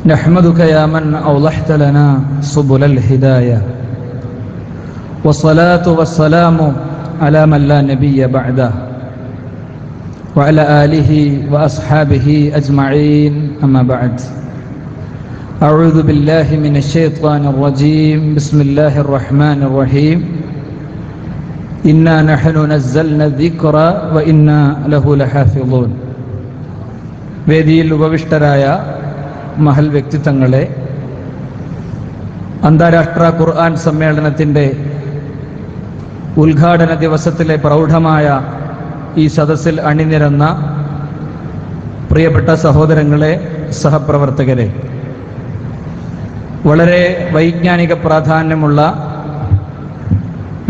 نحمدك يا من أوضحت لنا سبل الهداية، والصلاة والسلام على من لا نبي بعده وعلى آله وأصحابه أجمعين، أما بعد. أعوذ بالله من الشيطان الرجيم. بسم الله الرحمن الرحيم. إنا نحن نزلنا الذكر وإنا له لحافظون. വേദിയിൽ ഉപവിഷ്ടരായ മഹൽ വ്യക്തിത്വങ്ങളെ, അന്താരാഷ്ട്ര ഖുർആൻ സമ്മേളനത്തിൻ്റെ ഉദ്ഘാടന ദിവസത്തിലെ പ്രൗഢമായ ഈ സദസ്സിൽ അണിനിരന്ന പ്രിയപ്പെട്ട സഹോദരങ്ങളെ, സഹപ്രവർത്തകരെ, വളരെ വൈജ്ഞാനിക പ്രാധാന്യമുള്ള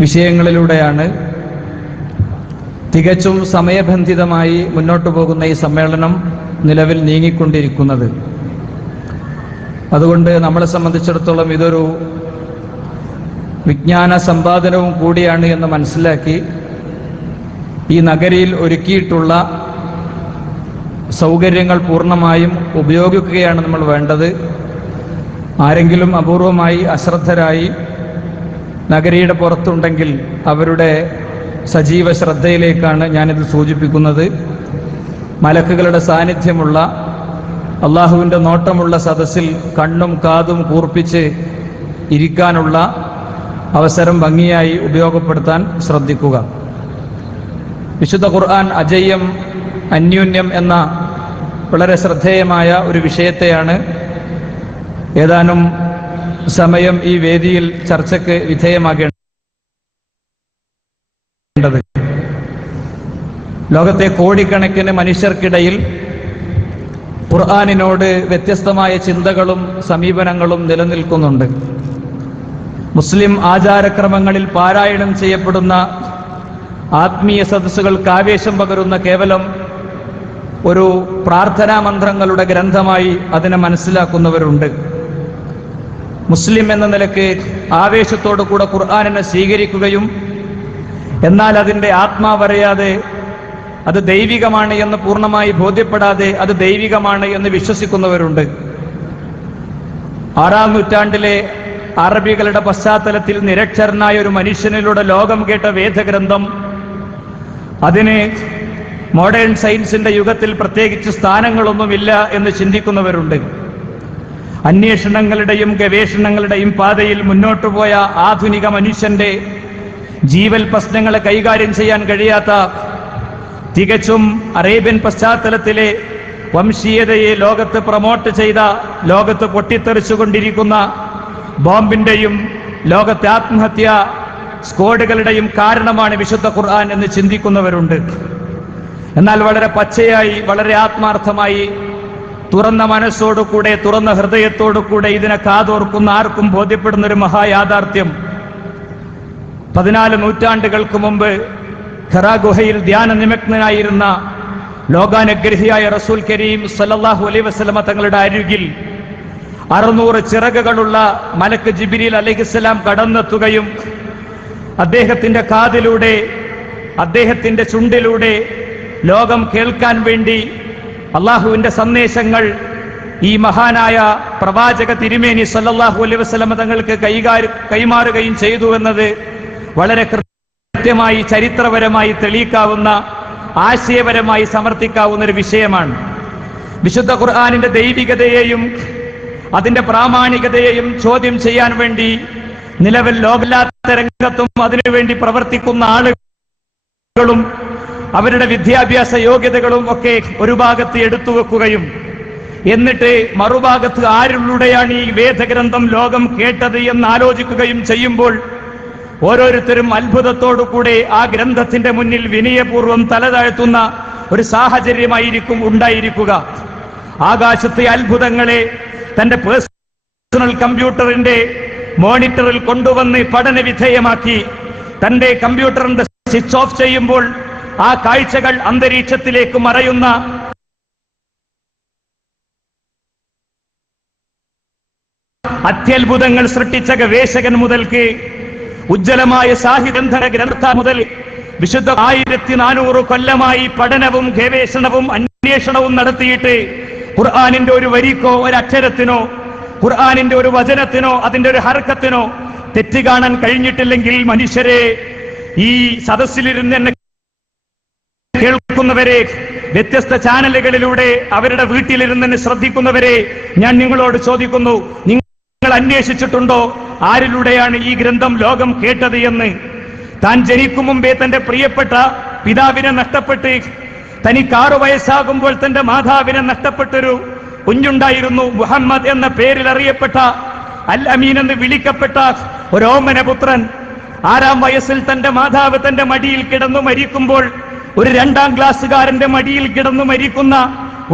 വിഷയങ്ങളിലൂടെയാണ് തികച്ചും സമയബന്ധിതമായി മുന്നോട്ടു പോകുന്ന ഈ സമ്മേളനം നിലവിൽ നീങ്ങിക്കൊണ്ടിരിക്കുന്നത്. അതുകൊണ്ട് നമ്മളെ സംബന്ധിച്ചിടത്തോളം ഇതൊരു വിജ്ഞാന സമ്പാദനവും കൂടിയാണ് എന്ന് മനസ്സിലാക്കി ഈ നഗരിയിൽ ഒരുക്കിയിട്ടുള്ള സൗകര്യങ്ങൾ പൂർണ്ണമായും ഉപയോഗിക്കുകയാണ് നമ്മൾ വേണ്ടത്. ആരെങ്കിലും അപൂർവമായി അശ്രദ്ധരായി നഗരിയുടെ പുറത്തുണ്ടെങ്കിൽ അവരുടെ സജീവ ശ്രദ്ധയിലേക്കാണ് ഞാനിത് സൂചിപ്പിക്കുന്നത്. മലക്കുകളുടെ സാന്നിധ്യമുള്ള, അള്ളാഹുവിൻ്റെ നോട്ടമുള്ള സദസ്സിൽ കണ്ണും കാതും കൂർപ്പിച്ച് ഇരിക്കാനുള്ള അവസരം ഭംഗിയായി ഉപയോഗപ്പെടുത്താൻ ശ്രദ്ധിക്കുക. വിശുദ്ധ ഖുർആൻ അജയ്യം അന്യോന്യം എന്ന വളരെ ശ്രദ്ധേയമായ ഒരു വിഷയത്തെയാണ് ഏതാനും സമയം ഈ വേദിയിൽ ചർച്ചയ്ക്ക് വിധേയമാകേണ്ടത്. ലോകത്തെ കോടിക്കണക്കിന് മനുഷ്യർക്കിടയിൽ ഖുർആനിനോട് വ്യത്യസ്തമായ ചിന്തകളും സമീപനങ്ങളും നിലനിൽക്കുന്നുണ്ട്. മുസ്ലിം ആചാരക്രമങ്ങളിൽ പാരായണം ചെയ്യപ്പെടുന്ന ആത്മീയ സദസ്സുകൾക്ക് ആവേശം പകരുന്ന കേവലം ഒരു പ്രാർത്ഥനാ മന്ത്രങ്ങളുടെ ഗ്രന്ഥമായി അതിനെ മനസ്സിലാക്കുന്നവരുണ്ട്. മുസ്ലിം എന്ന നിലയ്ക്ക് ആവേശത്തോടു കൂടെ ഖുർആനിനെ സ്വീകരിക്കുകയും എന്നാൽ അതിൻ്റെ ആത്മാവറിയാതെ അത് ദൈവികമാണ് എന്ന് പൂർണ്ണമായി ബോധ്യപ്പെടാതെ അത് ദൈവികമാണ് എന്ന് വിശ്വസിക്കുന്നവരുണ്ട്. 6-ാം നൂറ്റാണ്ടിലെ അറബികളുടെ പശ്ചാത്തലത്തിൽ നിരക്ഷരനായ ഒരു മനുഷ്യനിലൂടെ ലോകം കേട്ട വേദഗ്രന്ഥം, അതിന് മോഡേൺ സയൻസിന്റെ യുഗത്തിൽ പ്രത്യേകിച്ച് സ്ഥാനങ്ങളൊന്നുമില്ല എന്ന് ചിന്തിക്കുന്നവരുണ്ട്. അന്വേഷണങ്ങളുടെയും ഗവേഷണങ്ങളുടെയും പാതയിൽ മുന്നോട്ടു പോയ ആധുനിക മനുഷ്യന്റെ ജീവൽ പ്രശ്നങ്ങളെ കൈകാര്യം ചെയ്യാൻ കഴിയാത്ത, തികച്ചും അറേബ്യൻ പശ്ചാത്തലത്തിലെ വംശീയതയെ ലോകത്ത് പ്രൊമോട്ട് ചെയ്ത, ലോകത്ത് പൊട്ടിത്തെറിച്ചുകൊണ്ടിരിക്കുന്ന ബോംബിന്റെയും ലോകത്തെ ആത്മഹത്യ സ്ക്വാഡുകളുടെയും കാരണമാണ് വിശുദ്ധ ഖുർആൻ എന്ന് ചിന്തിക്കുന്നവരുണ്ട്. എന്നാൽ വളരെ പച്ചയായി, വളരെ ആത്മാർത്ഥമായി, തുറന്ന മനസ്സോടുകൂടെ, തുറന്ന ഹൃദയത്തോടുകൂടെ ഇതിനെ കാതോർക്കുന്ന ആർക്കും ബോധ്യപ്പെടുന്ന ഒരു മഹായാഥാർത്ഥ്യം, 14 നൂറ്റാണ്ടുകൾക്ക് മുമ്പ് ഹിറാ ഗുഹയിൽ ധ്യാന നിമഗ്നനായിരുന്ന ലോകാനുഗ്രഹിയായ റസൂൽ കരീം സല്ലല്ലാഹു അലൈഹി വസല്ലമ തങ്ങളുടെ അരികിൽ 600 ചിറകുകളുള്ള മലക്ക് ജിബ്രീൽ അലൈഹിസ്സലാം കടന്നെത്തുകയും അദ്ദേഹത്തിന്റെ കാതിലൂടെ, അദ്ദേഹത്തിന്റെ ചുണ്ടിലൂടെ ലോകം കേൾക്കാൻ വേണ്ടി അള്ളാഹുവിന്റെ സന്ദേശങ്ങൾ ഈ മഹാനായ പ്രവാചക തിരുമേനി സല്ലല്ലാഹു അലൈഹി വസല്ലമ തങ്ങൾക്ക് കൈമാറുകയും ചെയ്തു എന്നത് വളരെ കൃത്യമായി, ചരിത്രപരമായി തെളിയിക്കാവുന്ന, ആശയപരമായി സമർത്ഥിക്കാവുന്ന ഒരു വിഷയമാണ്. വിശുദ്ധ ഖുർആനിന്റെ ദൈവികതയെയും അതിന്റെ പ്രാമാണികതയെയും ചോദ്യം ചെയ്യാൻ വേണ്ടി നിലവിൽ ലോകലാത്ത രംഗത്തും അതിനുവേണ്ടി പ്രവർത്തിക്കുന്ന ആളുകളും അവരുടെ വിദ്യാഭ്യാസ യോഗ്യതകളും ഒക്കെ ഒരു ഭാഗത്ത് എടുത്തു വെക്കുകയും എന്നിട്ട് മറുഭാഗത്ത് ആരിലൂടെയാണ് ഈ വേദഗ്രന്ഥം ലോകം കേട്ടത് എന്ന് ആലോചിക്കുകയും ചെയ്യുമ്പോൾ ഓരോരുത്തരും അത്ഭുതത്തോടുകൂടെ ആ ഗ്രന്ഥത്തിന്റെ മുന്നിൽ വിനയപൂർവ്വം തലതാഴ്ത്തുന്ന ഒരു സാഹചര്യമായിരിക്കും ഉണ്ടായിരിക്കുക. ആകാശത്തെ അത്ഭുതങ്ങളെ തന്റെ പേഴ്സണൽ കമ്പ്യൂട്ടറിന്റെ മോണിറ്ററിൽ കൊണ്ടുവന്ന് പഠന വിധേയമാക്കി തന്റെ കമ്പ്യൂട്ടറിന്റെ സ്വിച്ച് ഓഫ് ചെയ്യുമ്പോൾ ആ കാഴ്ചകൾ അന്തരീക്ഷത്തിലേക്ക് മറയുന്ന അത്യത്ഭുതങ്ങൾ സൃഷ്ടിച്ച ഗവേഷകൻ മുതൽക്ക് ഉജ്ജ്വലമായ സാഹിത്യ ഗ്രന്ഥ മുതൽ വിശുദ്ധ 1400 കൊല്ലമായി പഠനവും ഗവേഷണവും അന്വേഷണവും നടത്തിയിട്ട് ഖുർആനിന്റെ ഒരു വരിക്കോ ഒരു അക്ഷരത്തിനോ ഖുർആനിന്റെ ഒരു വചനത്തിനോ അതിന്റെ ഒരു ഹർക്കത്തിനോ തെറ്റ് കാണാൻ കഴിഞ്ഞിട്ടില്ലെങ്കിൽ മനുഷ്യരെ, ഈ സദസ്സിലിരുന്ന് എന്നെ കേൾക്കുന്നവരെ, വ്യത്യസ്ത ചാനലുകളിലൂടെ അവരുടെ വീട്ടിലിരുന്ന് എന്നെ ശ്രദ്ധിക്കുന്നവരെ, ഞാൻ നിങ്ങളോട് ചോദിക്കുന്നു, നിങ്ങൾ അന്വേഷിച്ചിട്ടുണ്ടോ ആരിലൂടെയാണ് ഈ ഗ്രന്ഥം ലോകം കേട്ടത് എന്ന്? താൻ ജനിക്കും മുമ്പേ തന്റെ പ്രിയപ്പെട്ട പിതാവിനെ നഷ്ടപ്പെട്ട് തനിക്ക് 6 വയസ്സാകുമ്പോൾ തന്റെ മാതാവിനെ നഷ്ടപ്പെട്ടൊരു കുഞ്ഞുണ്ടായിരുന്നു. മുഹമ്മദ് എന്ന പേരിൽ അറിയപ്പെട്ട അൽ അമീൻ എന്ന് വിളിക്കപ്പെട്ട ഒരു ഓമനപുത്രൻ. 6-ാം വയസ്സിൽ തന്റെ മാതാവ് തന്റെ മടിയിൽ കിടന്നു മരിക്കുമ്പോൾ ഒരു 2-ാം ക്ലാസ്സുകാരന്റെ മടിയിൽ കിടന്നു മരിക്കുന്ന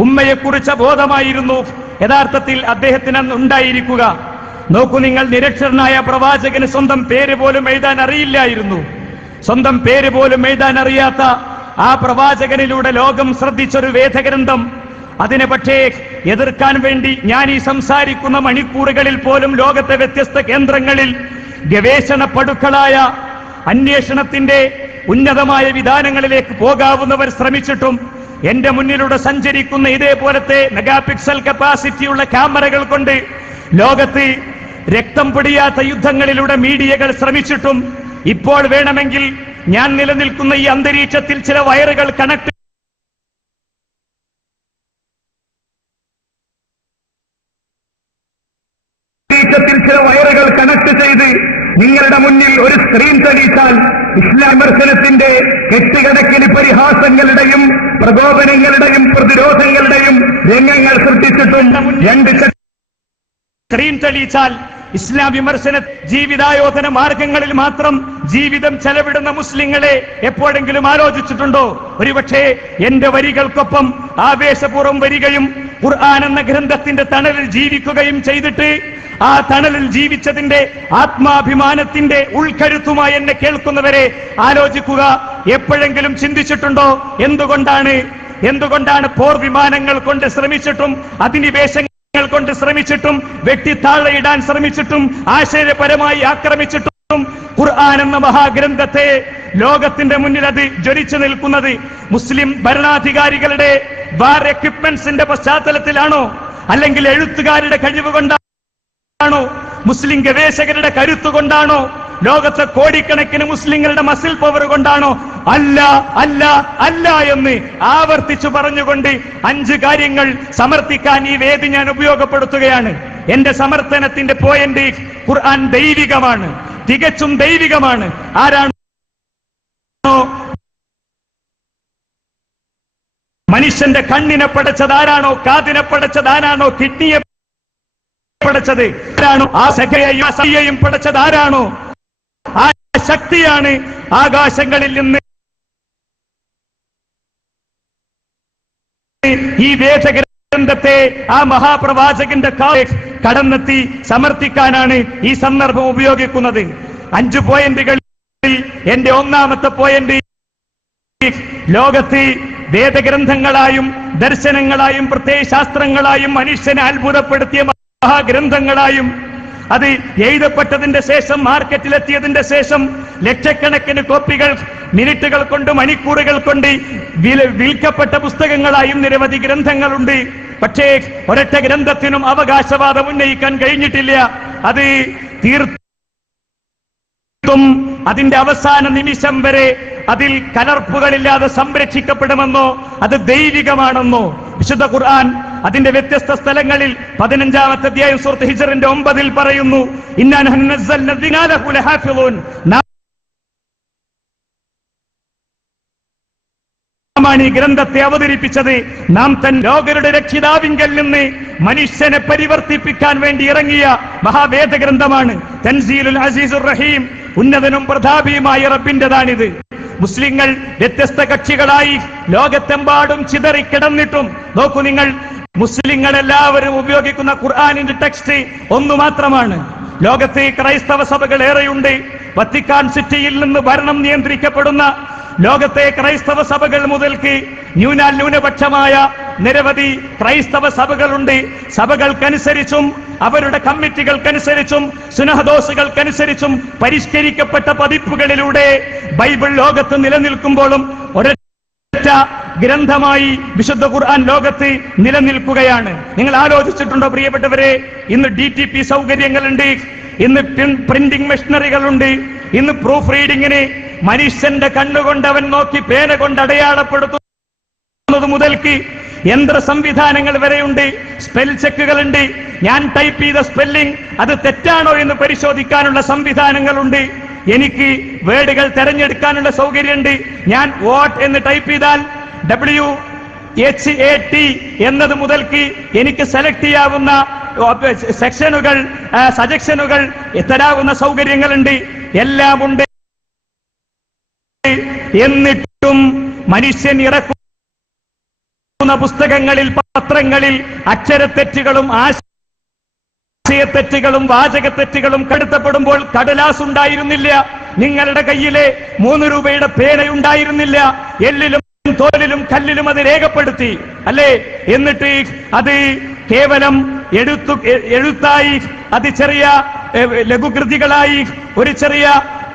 ഉമ്മയെക്കുറിച്ച ബോധമായിരുന്നു യഥാർത്ഥത്തിൽ അദ്ദേഹത്തിന് ഉണ്ടായിരിക്കുക. നോക്കൂ നിങ്ങൾ, നിരക്ഷരനായ പ്രവാചകന് സ്വന്തം പേര് പോലും എഴുതാൻ അറിയില്ലായിരുന്നു. സ്വന്തം പേര് പോലും എഴുതാൻ അറിയാത്ത ആ പ്രവാചകനിലൂടെ ലോകം ശ്രദ്ധിച്ചൊരു വേദഗ്രന്ഥം, അതിനെ പക്ഷേ എതിർക്കാൻ വേണ്ടി ഞാൻ ഈ സംസാരിക്കുന്ന മണിക്കൂറുകളിൽ പോലും ലോകത്തെ വ്യത്യസ്ത കേന്ദ്രങ്ങളിൽ ഗവേഷണ പടുക്കളായ അന്വേഷണത്തിന്റെ ഉന്നതമായ വിധാനങ്ങളിലേക്ക് പോകാവുന്നവർ ശ്രമിച്ചിട്ടും എന്റെ മുന്നിലൂടെ സഞ്ചരിക്കുന്ന ഇതേപോലത്തെ മെഗാപിക്സൽ കപ്പാസിറ്റിയുള്ള ക്യാമറകൾ കൊണ്ട് ലോകത്ത് രക്തം പൊടിയാത്ത യുദ്ധങ്ങളിലൂടെ മീഡിയകൾ ശ്രമിച്ചിട്ടും ഇപ്പോൾ വേണമെങ്കിൽ ഞാൻ നിലനിൽക്കുന്ന ഈ അന്തരീക്ഷത്തിൽ ചില വയറുകൾ കണക്ട് ചെയ്ത് നിങ്ങളുടെ മുന്നിൽ ഒരു സ്ക്രീൻ തെളിയിച്ചാൽ ഇസ്ലാം വിമർശനത്തിന്റെ കെട്ടുകണക്കിന് പരിഹാസങ്ങളുടെയും പ്രകോപനങ്ങളുടെയും പ്രതിരോധങ്ങളുടെയും രംഗങ്ങൾ സൃഷ്ടിച്ചിട്ടും 2 സ്ക്രീൻ തെളിയിച്ചാൽ ഇസ്ലാം വിമർശന ജീവിതായോധന മാർഗങ്ങളിൽ മാത്രം ജീവിതം ചെലവിടുന്ന മുസ്ലിങ്ങളെ എപ്പോഴെങ്കിലും ആലോചിച്ചിട്ടുണ്ടോ? ഒരുപക്ഷേ എന്റെ വരികൾക്കൊപ്പം ആവേശപൂർവ്വം വരികയും ഖുർആൻ എന്ന ഗ്രന്ഥത്തിന്റെ തണലിൽ ജീവിക്കുകയും ചെയ്തിട്ട് ആ തണലിൽ ജീവിച്ചതിന്റെ ആത്മാഭിമാനത്തിന്റെ ഉൾക്കരുത്തുമായി എന്നെ കേൾക്കുന്നവരെ ആലോചിക്കുക. എപ്പോഴെങ്കിലും ചിന്തിച്ചിട്ടുണ്ടോ എന്തുകൊണ്ടാണ് പോർ വിമാനങ്ങൾ കൊണ്ട് ശ്രമിച്ചിട്ടും അധിനിവേശങ്ങൾ കൊണ്ട് ശ്രമിച്ചിട്ടും വെട്ടിത്താഴയിടാൻ ശ്രമിച്ചിട്ടും ആശയപരമായി ആക്രമിച്ചിട്ടും ഖുർആൻ എന്ന മഹാഗ്രന്ഥത്തെ ലോകത്തിന്റെ മുന്നിൽ അത് ജ്വലിച്ചു നിൽക്കുന്നത് മുസ്ലിം ഭരണാധികാരികളുടെ വാർ എക്വിപ്മെന്റ്സിന്റെ പശ്ചാത്തലത്തിലാണോ? അല്ലെങ്കിൽ എഴുത്തുകാരുടെ കഴിവ് കൊണ്ടാണോ? മുസ്ലിം ഗവേഷകരുടെ കരുത്തുകൊണ്ടാണോ? ലോകത്തെ കോടിക്കണക്കിന് മുസ്ലിങ്ങളുടെ മസിൽ പവർ കൊണ്ടാണോ? അല്ല അല്ല അല്ല എന്ന് ആവർത്തിച്ചു പറഞ്ഞുകൊണ്ട് 5 കാര്യങ്ങൾ സമർത്ഥിക്കാൻ ഈ വേദി ഞാൻ ഉപയോഗപ്പെടുത്തുകയാണ്. എന്റെ സമർത്ഥനത്തിന്റെ പോയിന്റ് ഖുർആൻ ദൈവികമാണ്, തികച്ചും ദൈവികമാണ്. ആരാണോ മനുഷ്യന്റെ കണ്ണിനെ പടച്ചത്? ആരാണോ കാതിനെ പടച്ചത്? ആരാണോ കിഡ്നിയെ പടച്ചത്? ആരാണോ ആ സഖയെയും പടച്ചത്? ആരാണോ? ആ ശക്തിയാണ് ആകാശങ്ങളിൽ നിന്ന് ഈ വേദഗ്രന്ഥത്തെ ആ മഹാപ്രവാചകന്റെ കടന്നെത്തി സമർത്ഥിക്കാനാണ് ഈ സന്ദർഭം ഉപയോഗിക്കുന്നത്. 5 പോയിന്റുകളിൽ എന്റെ 1ാമത്തെ പോയിന്റ്, ലോകത്ത് വേദഗ്രന്ഥങ്ങളായും ദർശനങ്ങളായും പ്രത്യയശാസ്ത്രങ്ങളായും മനുഷ്യനെ അത്ഭുതപ്പെടുത്തിയ മഹാഗ്രന്ഥങ്ങളായും അത് എഴുതപ്പെട്ടതിന്റെ ശേഷം മാർക്കറ്റിലെത്തിയതിന്റെ ശേഷം ലക്ഷക്കണക്കിന് കോപ്പികൾ മിനിറ്റുകൾ കൊണ്ട് മണിക്കൂറുകൾ കൊണ്ട് വിൽക്കപ്പെട്ട പുസ്തകങ്ങളായും നിരവധി ഗ്രന്ഥങ്ങളുണ്ട്. പക്ഷേ ഒരൊറ്റ ഗ്രന്ഥത്തിനും അവകാശവാദം ഉന്നയിക്കാൻ കഴിഞ്ഞിട്ടില്ല. അത് തീർത്തും അതിന്റെ അവസാന നിമിഷം വരെ അതിൽ കലർപ്പുകളില്ലാതെ സംരക്ഷിക്കപ്പെടുമെന്നോ അത് ദൈവികമാണെന്നോ വിശുദ്ധ ഖുർആൻ അതിന്റെ വ്യത്യസ്ത സ്ഥലങ്ങളിൽ 15-ാമത്തെ അധ്യായം സൂറത്ത് ഹിജ്റിന്റെ 9-ൽ പറയുന്നു, ഇന്നാ നഹ്നു നസ്സൽനാ ദിനാ ലഹു ലഹാഫിളൂൻ, നാമാണ് ഈ ഗ്രന്ഥത്തെ അവതരിപ്പിച്ചത്, നാം തൻ ലോകരുടെ രക്ഷിതാവിങ്കൽ നിന്ന് മനുഷ്യനെ പരിവർത്തിപ്പിക്കാൻ വേണ്ടി ഇറങ്ങിയ മഹാവേദഗ്രന്ഥമാണ്. തൻസീലുൽ അസീസുർ റഹീം, ഉന്നതനും പ്രതാപിയുമായ റബ്ബിന്റേതാണിത്. മുസ്ലിങ്ങൾ വ്യത്യസ്ത കക്ഷികളായി ലോകത്തെമ്പാടും ചിതറിക്കിടന്നിട്ടും നോക്കൂ നിങ്ങൾ, മുസ്ലിങ്ങൾ എല്ലാവരും ഉപയോഗിക്കുന്ന ഖുർആനിന്റെ ടെക്സ്റ്റ് ഒന്നു മാത്രമാണ്. ലോകത്തെ ക്രൈസ്തവ സഭകൾ ഏറെയുണ്ട്. വത്തിക്കാൻ സിറ്റിയിൽ നിന്ന് ഭരണം നിയന്ത്രിക്കപ്പെടുന്ന ലോകത്തെ ക്രൈസ്തവ സഭകൾ മുതൽക്ക് ന്യൂനപക്ഷമായ നിരവധി ക്രൈസ്തവ സഭകളുണ്ട്. സഭകൾക്കനുസരിച്ചും അവരുടെ കമ്മിറ്റികൾക്കനുസരിച്ചും സുനഹദോസുകൾക്കനുസരിച്ചും പരിഷ്കരിക്കപ്പെട്ട പതിപ്പുകളിലൂടെ ബൈബിൾ ലോകത്ത് നിലനിൽക്കുമ്പോഴും ഒരൊറ്റ ഗ്രന്ഥമായി വിശുദ്ധ ഖുർആൻ ലോകത്ത് നിലനിൽക്കുകയാണ്. നിങ്ങൾ ആലോചിച്ചിട്ടുണ്ടോ പ്രിയപ്പെട്ടവരെ? ഇന്ന് DTP സൗകര്യങ്ങളുണ്ട്, ഇന്ന് പ്രിന്റിംഗ് മെഷീനറികളുണ്ട്, ഇന്ന് പ്രൂഫ് റീഡിങ്ങിന് മനുഷ്യന്റെ കണ്ണുകൊണ്ട് അവൻ നോക്കി പേന കൊണ്ട് അടയാളപ്പെടുത്തുന്നത് മുതൽക്ക് യന്ത്ര സംവിധാനങ്ങൾ വരെയുണ്ട്, സ്പെൽ ചെക്കുകളുണ്ട്. ഞാൻ ടൈപ്പ് ചെയ്ത സ്പെല്ലിംഗ് അത് തെറ്റാണോ എന്ന് പരിശോധിക്കാനുള്ള സംവിധാനങ്ങളുണ്ട്. എനിക്ക് വേർഡുകൾ തെരഞ്ഞെടുക്കാനുള്ള സൗകര്യമുണ്ട്. ഞാൻ വാട്ട് എന്ന് ടൈപ്പ് ചെയ്താൽ WHAT എന്നത് മുതൽക്ക് എനിക്ക് സെലക്ട് ചെയ്യാവുന്ന സെക്ഷനുകൾ, സജഷനുകൾ തരാവുന്ന സൗകര്യങ്ങളുണ്ട്, എല്ലാം ഉണ്ട്. എന്നിട്ടും മനുഷ്യൻ ഇറക്കുന്ന പുസ്തകങ്ങളിൽ, പത്രങ്ങളിൽ അക്ഷരത്തെറ്റുകളും ആശയത്തെറ്റുകളും വാചകത്തെറ്റുകളും കടത്തപ്പെടുമ്പോൾ കടലാസ് ഉണ്ടായിരുന്നില്ല. നിങ്ങളുടെ കയ്യിലെ 3 രൂപയുടെ പേനയുണ്ടായിരുന്നില്ല. എല്ലിലും തോലിലും കല്ലിലും അത് രേഖപ്പെടുത്തി അല്ലേ? എന്നിട്ട് അത് കേവലം എഴുത്തായി, അത് ചെറിയ ലഘുകൃതികളായി, ഒരു ചെറിയ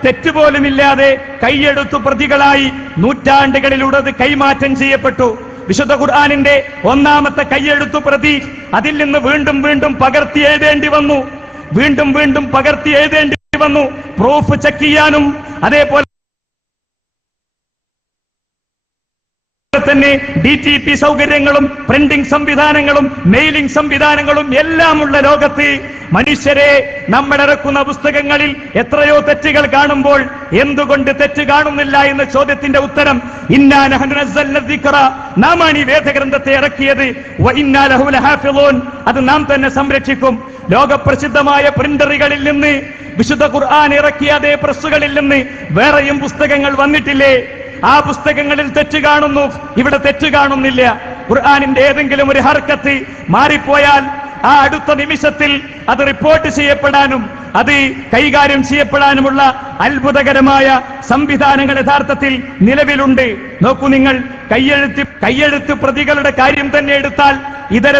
തെറ്റുപോലുമില്ലാതെ കൈയെഴുത്തു പ്രതികളായി നൂറ്റാണ്ടുകളിലൂടെ അത് കൈമാറ്റം ചെയ്യപ്പെട്ടു. വിശുദ്ധ ഖുർആനിന്റെ ഒന്നാമത്തെ കൈയെഴുത്തു പ്രതി അതിൽ നിന്ന് വീണ്ടും വീണ്ടും പകർത്തി എഴുതേണ്ടി വന്നു, വീണ്ടും വീണ്ടും പകർത്തി എഴുതേണ്ടി വന്നു. പ്രൂഫ് ചെക്ക് ചെയ്യാനും അതേപോലെ തന്നെ DTP സൗകര്യങ്ങളും പ്രിന്റിംഗ് സംവിധാനങ്ങളും മെയിലിംഗ് സംവിധാനങ്ങളും എല്ലാമുള്ള ലോകത്ത് മനുഷ്യരെ നമ്മൾ ഇറക്കുന്ന പുസ്തകങ്ങളിൽ എത്രയോ തെറ്റുകൾ കാണുമ്പോൾ എന്തുകൊണ്ട് തെറ്റ് കാണുന്നില്ല എന്ന ചോദ്യത്തിന്റെ ഉത്തരം ഇന്നാ നഹ്നു നസ്സൽന ദിക്റ, നാമാണ് ഈ വേദഗ്രന്ഥത്തെ ഇറക്കിയത്, വ ഇന്നാ ലഹു ലഹാഫിളൂൻ, അത് നാം തന്നെ സംരക്ഷിക്കും. ലോകപ്രസിദ്ധമായ പ്രിന്ററുകളിൽ നിന്ന് വിശുദ്ധ ഖുർആൻ ഇറക്കിയ അതേ പ്രസ്സുകളിൽ നിന്ന് വേറെയും പുസ്തകങ്ങൾ വന്നിട്ടില്ലേ? ആ പുസ്തകങ്ങളിൽ തെറ്റ് കാണുന്നു, ഇവിടെ തെറ്റ് കാണുന്നില്ല. ഖുർആനിന്റെ ഏതെങ്കിലും ഒരു ഹർക്കത്ത് മാറിപ്പോയാൽ ആ അടുത്ത നിമിഷത്തിൽ അത് റിപ്പോർട്ട് ചെയ്യപ്പെടാനും അത് കൈകാര്യം ചെയ്യപ്പെടാനുമുള്ള അത്ഭുതകരമായ സംവിധാനങ്ങൾ യഥാർത്ഥത്തിൽ നിലവിലുണ്ട്. നോക്കൂ നിങ്ങൾ, കയ്യെഴുത്ത് പ്രതികളുടെ കാര്യം തന്നെ എടുത്താൽ ഇതര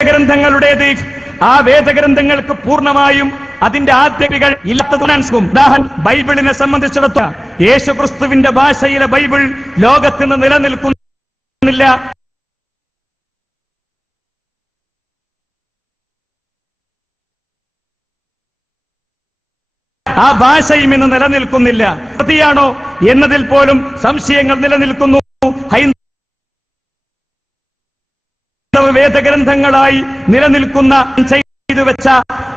വേദഗ്രന്ഥങ്ങളുടേത്, ആ വേദഗ്രന്ഥങ്ങൾക്ക് പൂർണ്ണമായും അതിന്റെ ആദ്യകൾ ഇല്ലാത്തതും. ബൈബിളിനെ സംബന്ധിച്ചിടത്തോളം യേശുക്രിസ്തുവിന്റെ ഭാഷയിലെ ബൈബിൾ ലോകത്തിന് നിലനിൽക്കുന്നില്ല. ആ ഭാഷയും ഇന്ന് നിലനിൽക്കുന്നില്ല. പ്രതിയാണോ എന്നതിൽ പോലും സംശയങ്ങൾ നിലനിൽക്കുന്നു. ഹൈന്ദവ വേദഗ്രന്ഥങ്ങളായി നിലനിൽക്കുന്ന ചെയ്തു വെച്ച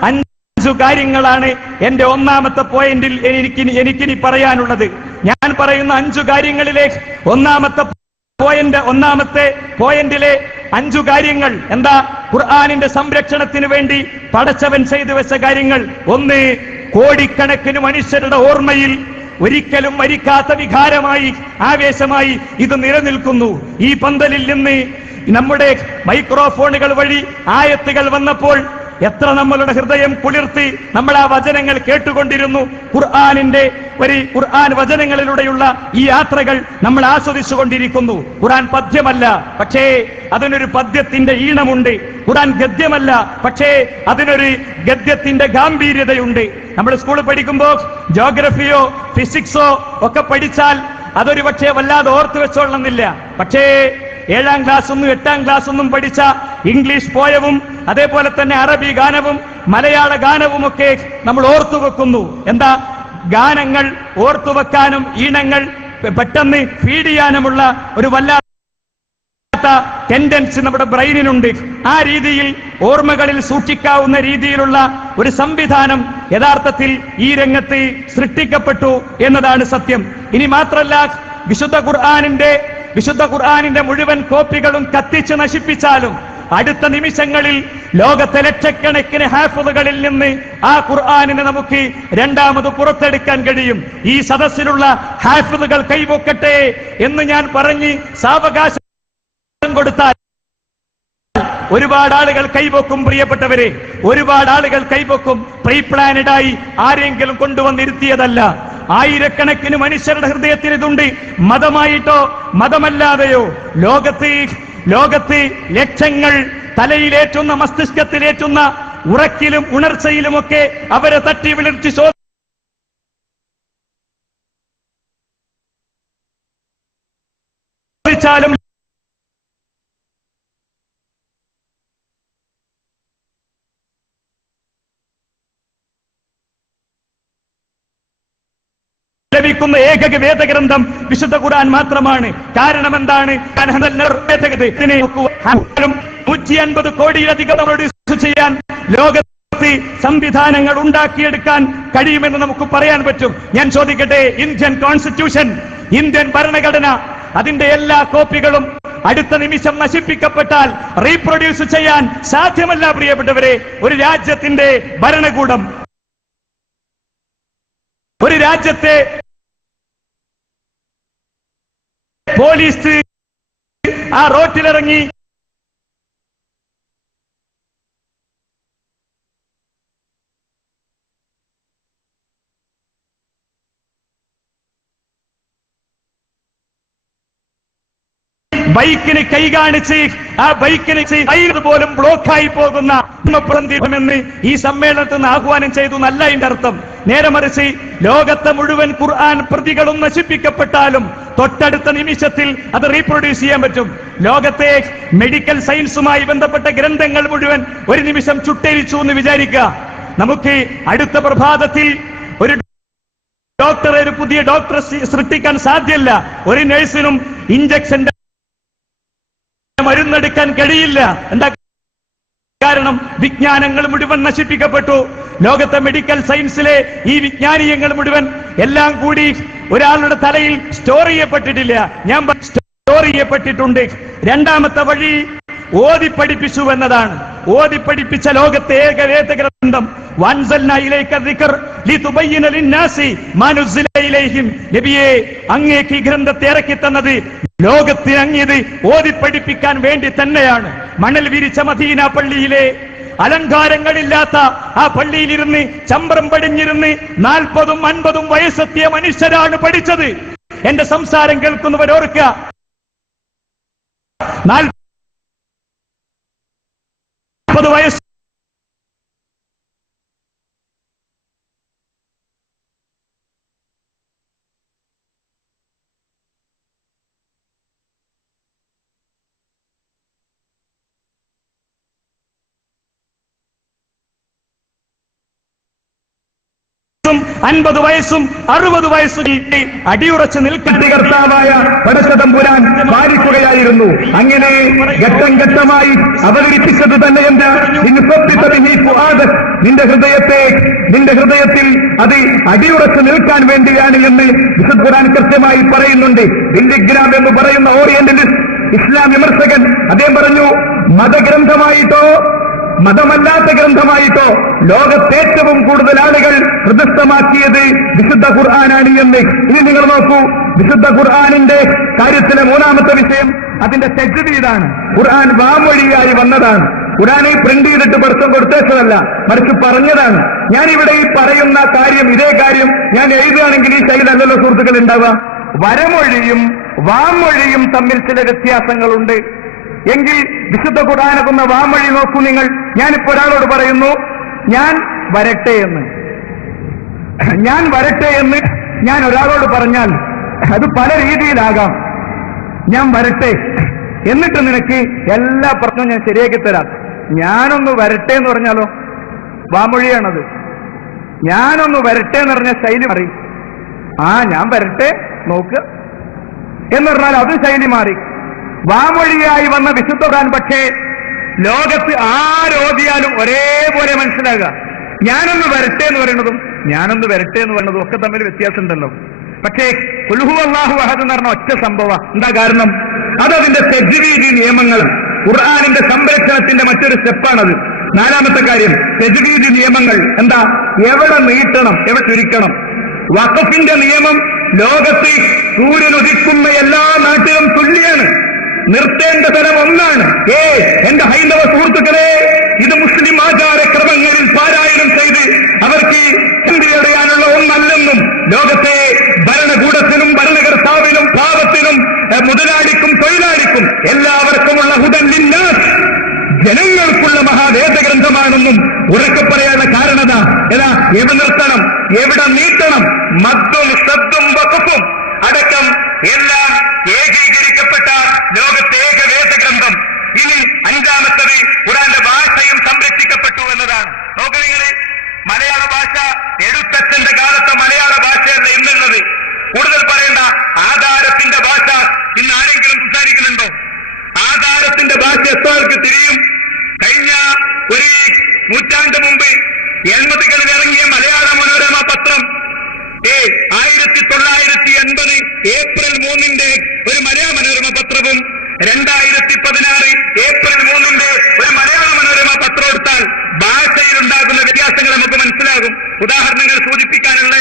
5 കാര്യങ്ങളാണ് എന്റെ ഒന്നാമത്തെ പോയിന്റിൽ എനിക്കിനി പറയാനുള്ളത്. ഞാൻ പറയുന്ന 5 കാര്യങ്ങളിലേക്ക് ഒന്നാമത്തെ പോയിന്റിലെ 5 കാര്യങ്ങൾ എന്താ? ഖുർആനിന്റെ സംരക്ഷണത്തിന് വേണ്ടി പടച്ചവൻ ചെയ്തു വെച്ച കാര്യങ്ങൾ. 1, കോടിക്കണക്കിന് മനുഷ്യരുടെ ഓർമ്മയിൽ ഒരിക്കലും മരിക്കാത്ത വികാരമായി, ആവേശമായി ഇത് നിലനിൽക്കുന്നു. ഈ പന്തലിൽ നിന്ന് നമ്മുടെ മൈക്രോഫോണുകൾ വഴി ആയത്തുകൾ വന്നപ്പോൾ എത്ര നമ്മളുടെ ഹൃദയം കുളിർത്തി നമ്മൾ ആ വചനങ്ങൾ കേട്ടുകൊണ്ടിരുന്നു. ഖുർആൻ വചനങ്ങളിലൂടെയുള്ള ഈ യാത്രകൾ നമ്മൾ ആസ്വദിച്ചുകൊണ്ടിരിക്കുന്നു. ഖുർആൻ പദ്യമല്ല, പക്ഷേ അതിനൊരു പദ്യത്തിന്റെ ഈണമുണ്ട്. ഖുർആൻ ഗദ്യമല്ല, പക്ഷേ അതിനൊരു ഗദ്യത്തിന്റെ ഗാംഭീര്യതയുണ്ട്. നമ്മൾ സ്കൂളിൽ പഠിക്കുമ്പോൾ ജോഗ്രഫിയോ ഫിസിക്സോ ഒക്കെ പഠിച്ചാൽ അതൊരു പക്ഷേ വല്ലാതെ ഓർത്തു വെച്ചോളണമെന്നില്ല. പക്ഷേ 7ാം ക്ലാസ്സൊന്നും 8ാം ക്ലാസ്സൊന്നും പഠിച്ച ഇംഗ്ലീഷ് പോയവും അതേപോലെ തന്നെ അറബി ഗാനവും മലയാള ഗാനവും ഒക്കെ നമ്മൾ ഓർത്തുവെക്കുന്നു. എന്താ? ഗാനങ്ങൾ ഓർത്തുവെക്കാനും ഈണങ്ങൾ പെട്ടെന്ന് ഫീഡ് ചെയ്യാനുമുള്ള ഒരു വല്ലാത്ത ടെൻഡൻസി നമ്മുടെ ബ്രെയിനിനുണ്ട്. ആ രീതിയിൽ ഓർമ്മകളിൽ സൂക്ഷിക്കാവുന്ന രീതിയിലുള്ള ഒരു സംവിധാനം യഥാർത്ഥത്തിൽ ഈ രംഗത്ത് സൃഷ്ടിക്കപ്പെട്ടു എന്നതാണ് സത്യം. ഇനി മാത്രല്ല, വിശുദ്ധ ഖുർആനിന്റെ മുഴുവൻ കോപ്പികളും കത്തിച്ച് നശിപ്പിച്ചാലും അടുത്ത നിമിഷങ്ങളിൽ ലോകത്തെ ലക്ഷക്കണക്കിന് ഹാഫിളുകളിൽ നിന്ന് ആ ഖുർആനിനെ നമുക്ക് രണ്ടാമത് പുറത്തെടുക്കാൻ കഴിയും. ഈ സദസ്സിലുള്ള ഹാഫിളുകൾ കൈവക്കട്ടെ എന്ന് ഞാൻ പറഞ്ഞ് സാവകാശം കൊടുത്താൽ ഒരുപാട് ആളുകൾ കൈവക്കും. പ്രിയപ്പെട്ടവരെ, ഒരുപാട് ആളുകൾ കൈവക്കും. പ്രീ പ്ലാനഡായി ആരെങ്കിലും കൊണ്ടുവന്നിരുത്തിയതല്ല. ആയിരക്കണക്കിന് മനുഷ്യരുടെ ഹൃദയത്തിൽ ഇതുണ്ട്. മതമായിട്ടോ മതമല്ലാതെയോ ലോകത്ത് ലക്ഷങ്ങൾ തലയിലേറ്റുന്ന, മസ്തിഷ്കത്തിലേറ്റുന്ന, ഉറക്കിലും ഉണർച്ചയിലുമൊക്കെ അവരെ തട്ടി വിളിച്ച് ചോദിച്ചാലും ലഭിക്കുന്ന ഏക വേദഗ്രന്ഥം വിശുദ്ധ ഖുർആൻ മാത്രമാണ്. കാരണം എന്താണ്? 150 കോടിയിലധികം ചെയ്യാൻ ലോകത്ത് സംവിധാനങ്ങൾ ഉണ്ടാക്കിയെടുക്കാൻ കഴിയുമെന്ന് നമുക്ക് പറയാൻ പറ്റും. ഞാൻ ചോദിക്കട്ടെ, ഇന്ത്യൻ കോൺസ്റ്റിറ്റ്യൂഷൻ, ഇന്ത്യൻ ഭരണഘടന, അതിന്റെ എല്ലാ കോപ്പികളും അടുത്ത നിമിഷം നശിപ്പിക്കപ്പെട്ടാൽ റീപ്രൊഡ്യൂസ് ചെയ്യാൻ സാധ്യമല്ല. പ്രിയപ്പെട്ടവരെ, ഒരു രാജ്യത്തിന്റെ ഭരണകൂടം, ഒരു രാജ്യത്തെ പോലീസ് ആ റോട്ടിലിറങ്ങി ബൈക്കിന് കൈ കാണിച്ച് ആ ബൈക്കിന് പോലും ബ്ലോക്കായി പോകുന്ന എന്ന് ഈ സമ്മേളനത്തിൽ നിന്ന് ആഹ്വാനം ചെയ്തു എന്നല്ല അതിന്റെ അർത്ഥം. നേരെ മറിച്ച് ലോകത്തെ മുഴുവൻ ഖുർആൻ പ്രതികളും നശിപ്പിക്കപ്പെട്ടാലും തൊട്ടടുത്ത നിമിഷത്തിൽ അത് റീപ്രൊഡ്യൂസ് ചെയ്യാൻ പറ്റും. ലോകത്തെ മെഡിക്കൽ സയൻസുമായി ബന്ധപ്പെട്ട ഗ്രന്ഥങ്ങൾ മുഴുവൻ ഒരു നിമിഷം ചുട്ടരിച്ചു എന്ന് വിചാരിക്കുക. നമുക്ക് അടുത്ത പ്രഭാതത്തിൽ ഒരു ഡോക്ടറെ, ഒരു പുതിയ ഡോക്ടറെ സൃഷ്ടിക്കാൻ സാധ്യമല്ല. ഒരു നഴ്സിനും ഇഞ്ചക്ഷന്റെ മരുന്നെടുക്കാൻ കഴിയില്ല. എന്താ കാരണം? വിജ്ഞാനങ്ങൾ മുഴുവൻ നശിപ്പിക്കപ്പെട്ടു. ലോകത്തെ മെഡിക്കൽ സയൻസിലെ ഈ വിജ്ഞാനീയങ്ങൾ മുഴുവൻ എല്ലാം കൂടി ഒരാളുടെ തലയിൽ സ്റ്റോർ ചെയ്യപ്പെട്ടിട്ടില്ല. ഞാൻ സ്റ്റോർ ചെയ്യപ്പെട്ടിട്ടുണ്ട്. രണ്ടാമത്തെ വഴി ഓതിപ്പഠിപ്പിച്ചു എന്നതാണ്. ഓതിപ്പഠിപ്പിച്ച ലോകത്തെ ഏക വേദഗ്രന്ഥം നബിയെ, അങ്ങേക്ക് ഈ ഗ്രന്ഥത്തെ ഇറക്കി തന്നത് ലോകത്തിന് അങ്ങേത് ഓതിപ്പഠിപ്പിക്കാൻ വേണ്ടി തന്നെയാണ്. മണൽ വിരിച്ച മദീന പള്ളിയിലെ അലങ്കാരങ്ങളില്ലാത്ത ആ പള്ളിയിലിരുന്ന് ചമ്പ്രം പടിഞ്ഞിരുന്ന് 40ഉം 50ഉം വയസ്സെത്തിയ മനുഷ്യരാണ് പഠിച്ചത്. എന്റെ സംസാരം കേൾക്കുന്നവരോർക്കുക, 40 വയസ്സ് ും 50 വയസ്സും 60 വയസ്സും അടിയുറച്ച് നിൽക്കാൻ കർത്താവായ പടച്ചതമ്പുരാൻ പാലിക്കുകയായിരുന്നു. അങ്ങനെ ഘട്ടം ഘട്ടമായി അവതരിപ്പിച്ചത് തന്നെ എന്താ? നിന്റെ ഹൃദയത്തിൽ അത് അടിയുറച്ച് നിൽക്കാൻ വേണ്ടിയാണ് എന്ന് വിശുദ്ധ ഖുർആൻ കൃത്യമായി പറയുന്നുണ്ട്. ബില്ലിഗ്രാം എന്ന് പറയുന്ന ഓറിയന്റലിസ്റ്റ് ഇസ്ലാം വിമർശകൻ അദ്ദേഹം പറഞ്ഞു, മതഗ്രന്ഥമായിട്ടോ മതമല്ലാത്ത ഗ്രന്ഥമായിട്ടോ ലോകത്തേറ്റവും കൂടുതൽ ആളുകൾ ഹൃദയസ്ഥമാക്കിയത് വിശുദ്ധ ഖുർആനാണ് എന്ന്. ഇനി നിങ്ങൾ നോക്കൂ, വിശുദ്ധ ഖുർആനിന്റെ കാര്യത്തിലെ മൂന്നാമത്തെ വിഷയം അതിന്റെ തജ്വീദാണ്. ഖുർആൻ വാമൊഴിയായി വന്നതാണ്. ഖുർആനെ പ്രിന്റ് ചെയ്തിട്ട് പഠിത്തം കൊടുത്തേച്ചതല്ല, മറിച്ച് പറഞ്ഞതാണ്. ഞാനിവിടെ ഈ പറയുന്ന കാര്യം, ഇതേ കാര്യം ഞാൻ എഴുതുകയാണെങ്കിൽ ഈ ശൈലല്ലോ സുഹൃത്തുക്കൾ ഉണ്ടാവുക. വരമൊഴിയും വാമൊഴിയും തമ്മിൽ ചില വ്യത്യാസങ്ങളുണ്ട്. എങ്കിൽ വിശുദ്ധ ഖുർആനെന്ന വാമൊഴി നോക്കൂ നിങ്ങൾ. ഞാനിപ്പോ ഒരാളോട് പറയുന്നു, ഞാൻ വരട്ടെ എന്ന് ഞാൻ ഒരാളോട് പറഞ്ഞാൽ അത് പല രീതിയിലാകാം. ഞാൻ വരട്ടെ, എന്നിട്ട് നിനക്ക് എല്ലാ പ്രശ്നവും ഞാൻ ശരിയാക്കി തരാം. ഞാനൊന്ന് വരട്ടെ എന്ന് പറഞ്ഞാലോ വാമൊഴിയാണത്. ഞാനൊന്ന് വരട്ടെ എന്ന് പറഞ്ഞ ശൈലി മാറി. ഞാൻ വരട്ടെ നോക്ക് എന്ന് പറഞ്ഞാൽ അത് ശൈലി മാറി. വാമൊഴിയായി വന്ന വിശുദ്ധ ഖുർആൻ പക്ഷേ ലോകത്ത് ആരോധിയാലും ഒരേപോലെ മനസ്സിലാകുക. ഞാനൊന്ന് വരട്ടെ എന്ന് പറയുന്നതും ഞാനൊന്ന് വരട്ടെ എന്ന് പറയുന്നതും ഒക്കെ തമ്മിൽ വ്യത്യാസം ഉണ്ടല്ലോ. പക്ഷേ ഖുൽ ഹുവല്ലാഹു അഹദ് എന്ന് പറഞ്ഞ ഒറ്റ സംഭവം. എന്താ കാരണം? അതതിന്റെ തജ്വീദി നിയമങ്ങൾ, ഖുർആനിന്റെ സംരക്ഷണത്തിന്റെ മറ്റൊരു സ്റ്റെപ്പാണത്. നാലാമത്തെ കാര്യം തജ്വീദി നിയമങ്ങൾ. എന്താ? എവിടെ നീട്ടണം, എവിടെ ചുരുക്കണം. വഖഫിന്റെ നിയമം ലോകത്ത് സൂര്യൻ ഉദിക്കുന്ന എല്ലാ നാട്ടിലും തുല്യാണ്. നിർത്തേണ്ട തരം ഒന്നാണ്. എന്റെ ഹൈന്ദവ സുഹൃത്തുക്കളെ, ഇത് മുസ്ലിം ആചാരക്രമങ്ങളിൽ പാരായണം ചെയ്ത് അവർക്ക് ചിന്തയടയാനുള്ള ഒന്നല്ലെന്നും ലോകത്തെ ഭരണകൂടത്തിനും ഭരണകർത്താവിനും പാവത്തിനും മുതലാളിക്കും തൊഴിലാളിക്കും എല്ലാവർക്കുമുള്ള ഹുദൻ ലിന്നാസ്, ജനങ്ങൾക്കുള്ള മഹാവേദഗ്രന്ഥമാണെന്നും ഉറക്കെ പറയാനുള്ള കാരണത. എവിടെ നിർത്തണം, എവിടെ നീട്ടണം, മദ്ദും ശബ്ദും വഖഫും അടക്കം എല്ലാം ഏകീകരിക്കപ്പെട്ട ഖുർആന്റെ ഭാഷ എത്ര ആൾക്ക് തിരിയും? കഴിഞ്ഞ ഒരു നൂറ്റാണ്ട് മുമ്പ് 80കളിൽ ഇറങ്ങിയ മലയാള മനോരമ പത്രം 1980 ഏപ്രിൽ 3 ഒരു മലയാള മനോരമ പത്രവും 2016 ഏപ്രിൽ 3 ഒരു മലയാള മനോരമ പത്രം എടുത്താൽ ഭാഷയിലുണ്ടാകുന്ന വ്യത്യാസങ്ങൾ നമുക്ക് മനസ്സിലാകും. ഉദാഹരണങ്ങൾ സൂചിപ്പിക്കാനുള്ള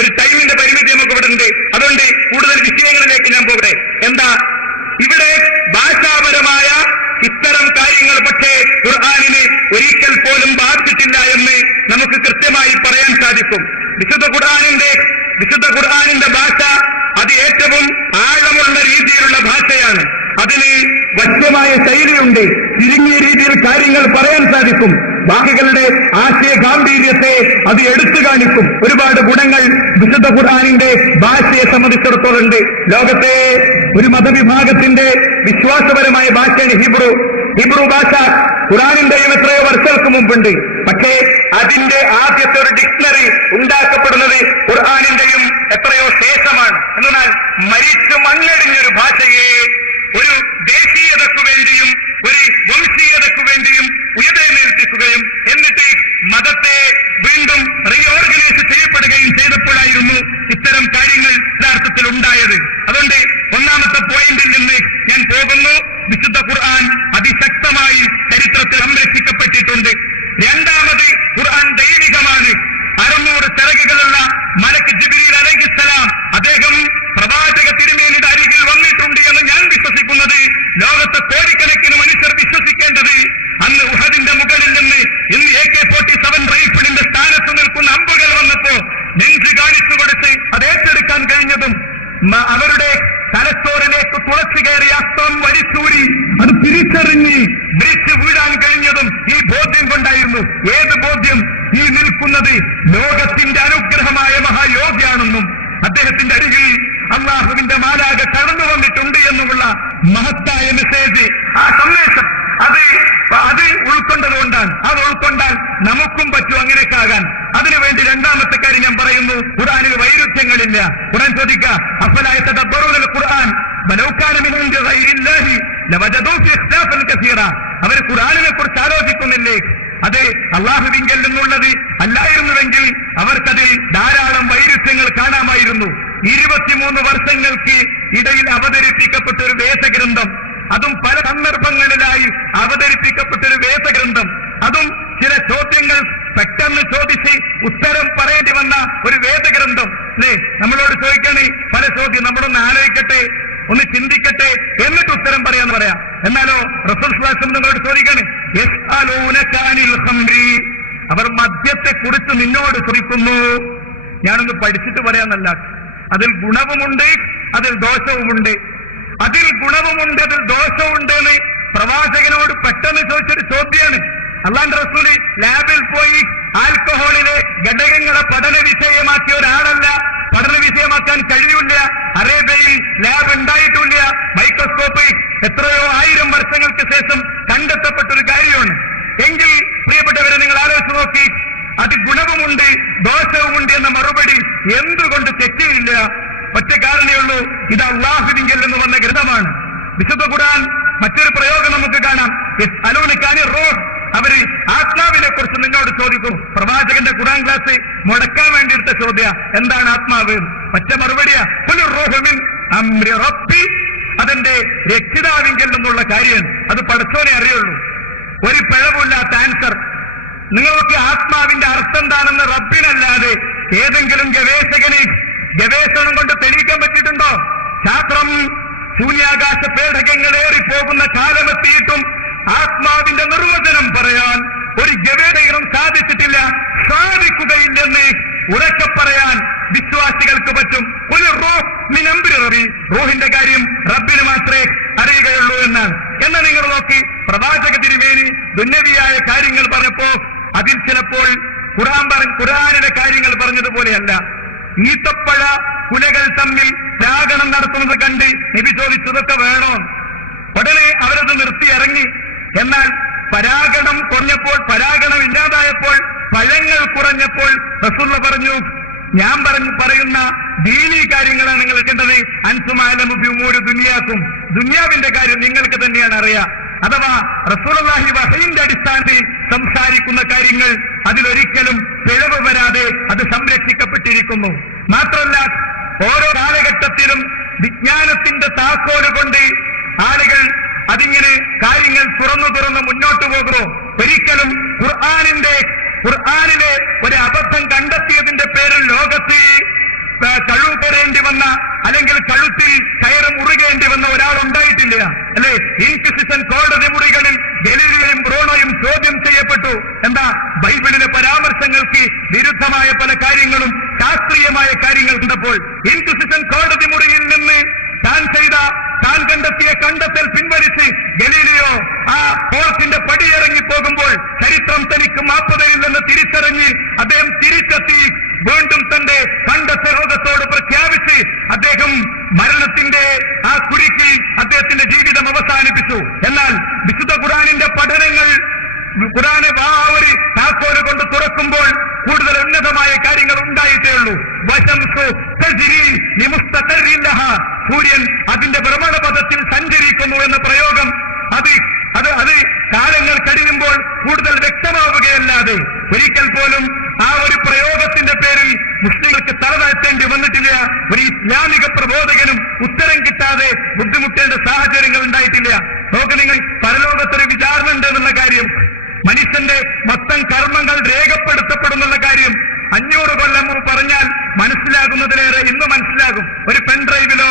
ഒരു ടൈമിന്റെ പരിമിതി നമുക്ക് ഇവിടെ ഉണ്ട്. അതുകൊണ്ട് കൂടുതൽ വിഷയങ്ങളിലേക്ക് ഞാൻ പോകട്ടെ. എന്താ ഇവിടെ ഭാഷാപരമായ ഇത്തരം കാര്യങ്ങൾ പക്ഷേ ഖുർആനിനെ ഒരിക്കൽ പോലും ബാധിച്ചിട്ടില്ല എന്ന് നമുക്ക് കൃത്യമായി പറയാൻ സാധിക്കും. വിശുദ്ധ ഖുർആനിന്റെ ഭാഷ അത് ഏറ്റവും ആഴമുള്ള രീതിയിലുള്ള ഭാഷയാണ്. അതിന് വശ്യമായ ശൈലിയുണ്ട്. ചുരുങ്ങിയ രീതിയിൽ കാര്യങ്ങൾ പറയാൻ സാധിക്കും. വാക്കുകളുടെ ആശയ ഗാംഭീര്യത്തെ അത് എടുത്തു കാണിക്കും. ഒരുപാട് ഗുണങ്ങൾ വിശുദ്ധ ഖുർആനിന്റെ ഭാഷയെ സംബന്ധിച്ചിടത്തോളം ഉണ്ട്. ലോകത്തെ ഒരു മതവിഭാഗത്തിന്റെ വിശ്വാസപരമായ ഭാഷയാണ് ഹിബ്രു ഭാഷ. ഖുർആനിന്റെയും എത്രയോ വർഷങ്ങൾക്ക് മുമ്പുണ്ട്. പക്ഷേ അതിന്റെ ആദ്യത്തെ ഒരു ഡിക്ഷണറി ഉണ്ടാക്കപ്പെടുന്നത് ഖുർആനിന്റെയും എത്രയോ ശേഷമാണ്. എന്നാൽ മരിച്ചു മണ്ണടിഞ്ഞൊരു ഭാഷയെ ഒരു ദേശീയതയ്ക്കു വേണ്ടിയും ഒരു വംശീയതയ്ക്കു വേണ്ടിയും ഉയർത്തേൽപ്പിക്കുകയും എന്നിട്ട് മതത്തെ വീണ്ടും റീഓർഗനൈസ് ചെയ്യപ്പെടുകയും ചെയ്തപ്പോഴായിരുന്നു ഇത്തരം കാര്യങ്ങൾ യഥാർത്ഥത്തിൽ ഉണ്ടായത്. അതുകൊണ്ട് ഒന്നാമത്തെ പോയിന്റിൽ നിന്ന് ഞാൻ പോകുന്നു. വിശുദ്ധ ഖുർആൻ അതിശക്തമായി ചരിത്രത്തിൽ സംരക്ഷിക്കപ്പെട്ടിട്ടുണ്ട്. രണ്ടാമത് ഖുർആൻ ദൈവികമാണ്. 600 ചിറകുകളുള്ള മലക്ക് ജിബ്രീൽ അലൈഹിസ്സലാം അദ്ദേഹം പ്രവാചക തിരുമേനിയുടെ അരികിൽ വന്നിട്ടുണ്ട് എന്ന് ഞാൻ വിശ്വസിക്കുന്നത് ലോകത്തെ കോടിക്കണക്കിന് മനുഷ്യർ വിശ്വസിക്കേണ്ടത് അന്ന് ഉഹദിന്റെ മുകളിൽ നിന്ന് ഇന്ന് AK-47 റൈഫിളിന്റെ സ്ഥാനത്ത് നിൽക്കുന്ന അമ്പുകൾ വന്നപ്പോ നെഞ്ച് കാണിച്ചു കൊടുത്ത് അത് ഏറ്റെടുക്കാൻ കഴിഞ്ഞതും അവരുടെ തലച്ചോറിലേക്ക് തുളച്ചു കയറിയ അസ്ത്രം വലിച്ചൂരി അത് തിരിച്ചറിഞ്ഞ് ബ്രിച്ച് വീഴാൻ കഴിഞ്ഞതും ഈ ബോധ്യം കൊണ്ടായിരുന്നു. ഏത് ബോധ്യം? ഈ നിൽക്കുന്നത് ലോകത്തിന്റെ അനുഗ്രഹമായ മഹായോഗിയാണെന്നും അദ്ദേഹത്തിന്റെ അരികിൽ അള്ളാഹുവിന്റെ മാലാഖ കടന്നു വന്നിട്ടുണ്ട് എന്നുമുള്ള മഹത്തായ മെസ്സേജ്, ആ സന്ദേശം അത് ഉൾക്കൊണ്ടതുകൊണ്ടാണ്. അത് ഉൾക്കൊണ്ടാൽ നമുക്കും പറ്റും അങ്ങനെയൊക്കെ ആകാൻ. അതിനുവേണ്ടി രണ്ടാമത്തെ കാര്യം ഞാൻ പറയുന്നു, ഖുർആനിൽ വൈരുദ്ധ്യങ്ങളില്ല. ഖുർആൻ ചോദിക്കുക, അഫലാ യതദബ്ബറൂനൽ ഖുർആൻ വലൗ കാന മിൻ ഇൻദി ഗൈരില്ലാഹി ലവജദൂ ഫീ ഇഖ്തിലാഫൻ കസീറ. അവർ ഖുർആനിനെ കുറിച്ച് ആലോചിക്കുന്നില്ലേ? അത് അള്ളാഹുവിങ്കൽ നിന്നുള്ളത് അല്ലായിരുന്നുവെങ്കിൽ അവർക്കതിൽ ധാരാളം വൈരുദ്ധ്യങ്ങൾ കാണാമായിരുന്നു. 23 വർഷങ്ങൾക്ക് ഇടയിൽ അവതരിപ്പിക്കപ്പെട്ട ഒരു വേദഗ്രന്ഥം, അതും പല സന്ദർഭങ്ങളിലായി അവതരിപ്പിക്കപ്പെട്ട ഒരു വേദഗ്രന്ഥം, അതും ചില ചോദ്യങ്ങൾ പെട്ടെന്ന് ചോദിച്ച് ഉത്തരം പറയേണ്ടി വന്ന ഒരു വേദഗ്രന്ഥം അല്ലേ? നമ്മളോട് ചോദിക്കണേ പല ചോദ്യം, നമ്മളൊന്ന് ആലോചിക്കട്ടെ, ഒന്ന് ചിന്തിക്കട്ടെ, എന്നിട്ട് ഉത്തരം പറയാന്ന് പറയാം. എന്നാലോ റസൂൽ സ്വല്ലല്ലാഹു അലൈഹി വസല്ലം നിങ്ങളോട് ചോദിക്കണേ, യസ്അലൂനക അനിൽ ഖംരി, അവർ മദ്യത്തെ കുറിച്ച് നിന്നോട് ചോദിക്കുന്നു. ഞാനൊന്ന് പഠിച്ചിട്ട് പറയാന്നല്ല, അതിൽ ഗുണവുമുണ്ട്, അതിൽ ദോഷവുമുണ്ട്. അതിൽ ഗുണവുമുണ്ട്, അതിൽ ദോഷവുണ്ട് എന്ന് പ്രവാചകനോട് പെട്ടെന്ന് ചോദിച്ചൊരു ചോദ്യമാണ്. അള്ളാന്റെ റസൂല് ലാബിൽ പോയി ആൽക്കഹോളിലെ ഘടകങ്ങളെ പഠന വിഷയമാക്കിയ ഒരാളല്ല. പഠന വിഷയമാക്കാൻ കഴിയില്ല. അറേബ്യയിൽ ലാബ് ഉണ്ടായിട്ടില്ല. മൈക്രോസ്കോപ്പ് എത്രയോ 1000 വർഷങ്ങൾക്ക് ശേഷം കണ്ടെത്തപ്പെട്ടൊരു കാര്യമാണ്. എങ്കിൽ പ്രിയപ്പെട്ടവരെ, നിങ്ങൾ ആലോചിച്ച് നോക്കി, അത് ഗുണവുമുണ്ട് ദോഷവുമുണ്ട് എന്ന മറുപടി എന്തുകൊണ്ട് തെറ്റിയില്ല? ഒറ്റ കാരണമേ ഉള്ളൂ, ഇത് അല്ലാഹുവിങ്കൽ നിന്ന് വന്ന ഗ്രന്ഥമാണ്. വിശുദ്ധ ഖുർആൻ മറ്റൊരു പ്രയോഗം നമുക്ക് കാണാം. യസ്അലൂനക അനിർ റൂഹ്, അവര് ആത്മാവിനെ കുറിച്ച് നിന്നോട് ചോദിക്കും. പ്രവാചകന്റെ ഖുർആൻ ക്ലാസ് മുടക്കാൻ വേണ്ടി എടുത്ത ചോദ്യ, എന്താണ് ആത്മാവ്? ഒറ്റ മറുപടിയാ, ഖുലിർ റൂഹു മിൻ അംരി റബ്ബി, അതെന്റെ രക്ഷിതാവിങ്കൽ നിന്നുള്ള കാര്യമാണ്. അത് പടച്ചോനെ അറിയുള്ളൂ. ഒരു പിഴവില്ലാത്ത ആൻസർ. നിങ്ങൾക്ക് ആത്മാവിന്റെ അർത്ഥം എന്താണെന്ന് റബ്ബിനല്ലാതെ ഏതെങ്കിലും ഗവേഷകന് ഗവേഷണം കൊണ്ട് തെളിയിക്കാൻ പറ്റിയിട്ടുണ്ടോ? ശാസ്ത്രം ശൂന്യാകാശ പേടകങ്ങളേറിപ്പോകുന്ന കാലമെത്തിയിട്ടും ആത്മാവിന്റെ നിർവചനം പറയാൻ ഒരു ഗവേഷകനും സാധിച്ചിട്ടില്ല, സാധിക്കുകയില്ലെന്ന് ഉറക്കെ പറയാൻ വിശ്വാസികൾക്ക് പറ്റും. ഒരു റൂഹിന്റെ കാര്യം റബ്ബിന് മാത്രമേ അറിയുകയുള്ളൂ എന്നാണ്. എന്നാൽ നിങ്ങൾ നോക്കി, പ്രവാചക തിരുമേനി ദുന്യവിയായ കാര്യങ്ങൾ പറഞ്ഞപ്പോ അതിൽ ചിലപ്പോൾ ഖുർആനിലെ കാര്യങ്ങൾ പറഞ്ഞതുപോലെയല്ല. ഈത്തപ്പഴ കുലകൾ തമ്മിൽ ത്യാഗണം നടത്തുന്നത് കണ്ട് നബി ചോദിച്ചതൊക്കെ വേണോ? ഉടനെ അവരത് നിർത്തി ഇറങ്ങി. എന്നാൽ പരാഗണം കുറഞ്ഞപ്പോൾ, പരാഗണം ഇല്ലാതായപ്പോൾ, പഴങ്ങൾ കുറഞ്ഞപ്പോൾ റസൂലുള്ള പറഞ്ഞു, ഞാൻ പറയുന്ന ദീനീ കാര്യങ്ങളാണ് നിങ്ങൾ കേട്ടത്. അൻസുമാലമു ബി ഉമൂരി ദുനിയാക്കും, ദുനിയാവിന്റെ കാര്യം നിങ്ങൾക്ക് തന്നെയാണ് അറിയാം. അഥവാ റസൂലുള്ളാഹി വഹയിന്റെ അടിസ്ഥാനത്തിൽ സംസാരിക്കുന്ന കാര്യങ്ങൾ അതിലൊരിക്കലും പിഴവ് വരാതെ അത് സംരക്ഷിക്കപ്പെട്ടിരിക്കുന്നു. മാത്രമല്ല, ഓരോ കാലഘട്ടത്തിലും വിജ്ഞാനത്തിന്റെ താക്കോല് കൊണ്ട് ആളുകൾ അതിങ്ങനെ കാര്യങ്ങൾ തുറന്നു മുന്നോട്ട് പോകുന്നു. ഒരിക്കലും ഖുർആനിലെ ഒരു അബദ്ധം കണ്ടെത്തിയതിന്റെ പേരിൽ ലോകത്ത് കഴുകേറേണ്ടി വന്ന അല്ലെങ്കിൽ കഴുത്തിൽ കയറ് മുറുകേണ്ടി വന്ന ഒരാളുണ്ടായിട്ടില്ല, അല്ലെ? ഇൻക്വിസിഷൻ കോടതി മുറികളിൽ ഗലീലിയോയും ബ്രൂണോയും ചോദ്യം ചെയ്യപ്പെട്ടു. എന്താ? ബൈബിളിലെ പരാമർശങ്ങൾക്ക് വിരുദ്ധമായ പല കാര്യങ്ങളും ശാസ്ത്രീയമായ കാര്യങ്ങൾ കണ്ടപ്പോൾ ഇൻക്വിസിഷൻ കോടതി മുറിയിൽ നിന്ന് താൻ കണ്ടെത്തിയ കണ്ടെത്തൽ പിൻവലിച്ച് ഗലീലിയോ ആ കോർട്ടിന്റെ പടിയിറങ്ങി പോകുമ്പോൾ ചരിത്രം തനിക്ക് മാപ്പ് തരില്ലെന്ന് തിരിച്ചറിഞ്ഞ് അദ്ദേഹം തിരിച്ചെത്തി വീണ്ടും തന്റെ കണ്ടെത്തൽ ലോകത്തോട് പ്രഖ്യാപിച്ച് അദ്ദേഹം മരണത്തിന്റെ ആ കുരുക്കിൽ അദ്ദേഹത്തിന്റെ ജീവിതം അവസാനിപ്പിച്ചു. എന്നാൽ വിശുദ്ധ ഖുർആനിന്റെ പഠനങ്ങൾ ഖുർആനെ ആ ഒരു താക്കോല് കൊണ്ട് തുറക്കുമ്പോൾ കൂടുതൽ ഉന്നതമായ കാര്യങ്ങൾ ഉണ്ടായിട്ടേ ഉള്ളൂ. സൂര്യൻ അതിന്റെ ഭ്രമണപഥത്തിൽ സഞ്ചരിക്കുന്നു എന്ന പ്രയോഗം അത് കാലങ്ങൾ കഴിയുമ്പോൾ കൂടുതൽ വ്യക്തമാവുകയല്ലാതെ ഒരിക്കൽ പോലും ആ ഒരു പ്രയോഗത്തിന്റെ പേരിൽ മുസ്ലിങ്ങൾക്ക് തലതാഴ്ത്തേണ്ടി വന്നിട്ടില്ല. ഒരു ഇസ്ലാമിക പ്രബോധകനും ഉത്തരം കിട്ടാതെ ബുദ്ധിമുട്ടേണ്ട സാഹചര്യങ്ങൾ ഉണ്ടായിട്ടില്ല. നോക്ക് നിങ്ങൾ, പരലോകത്തൊരു വിചാരണ ഉണ്ട് എന്നുള്ള കാര്യം, മനുഷ്യന്റെ മൊത്തം കർമ്മങ്ങൾ രേഖപ്പെടുത്തപ്പെടുന്നുള്ള കാര്യം 500 കൊല്ലം പറഞ്ഞാൽ മനസ്സിലാകുന്നതിലേറെ ഇന്ന് മനസ്സിലാകും. ഒരു പെൻഡ്രൈവിലോ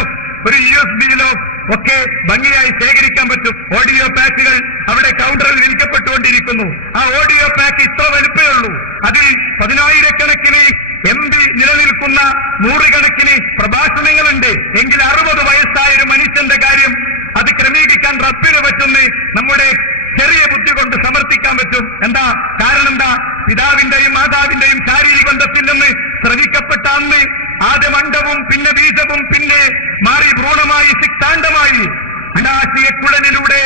ഒരു USB-യിലോ ഒക്കെ ഭംഗിയായി ശേഖരിക്കാൻ പറ്റും. ഓഡിയോ പാക്കുകൾ അവിടെ കൗണ്ടറിൽ വിൽക്കപ്പെട്ടുകൊണ്ടിരിക്കുന്നു. ആ ഓഡിയോ പാക്ക് ഇത്ര വലുപ്പേ ഉള്ളൂ. അതിൽ 10,000-കണക്കിന് MB നിലനിൽക്കുന്ന 100-കണക്കിന് പ്രഭാഷണങ്ങളുണ്ട്. എങ്കിൽ 60 വയസ്സായ ഒരു മനുഷ്യന്റെ കാര്യം അത് ക്രമീകരിക്കാൻ റബ്ബിന് പറ്റുന്ന നമ്മുടെ ചെറിയ ബുദ്ധി കൊണ്ട് സമർത്ഥിക്കാൻ പറ്റും. എന്താ കാരണം? എന്താ? പിതാവിന്റെയും മാതാവിന്റെയും ശാരീരിക ബന്ധത്തിൽ നിന്ന് സ്രവിക്കപ്പെട്ട അന്ന് ആദ്യം അണ്ഡവും പിന്നെ ബീജവും പിന്നെ മാറി ഭ്രൂണമായി സിക്താണ്ഡമായി അണ്ഡാശയക്കുഴലിലൂടെ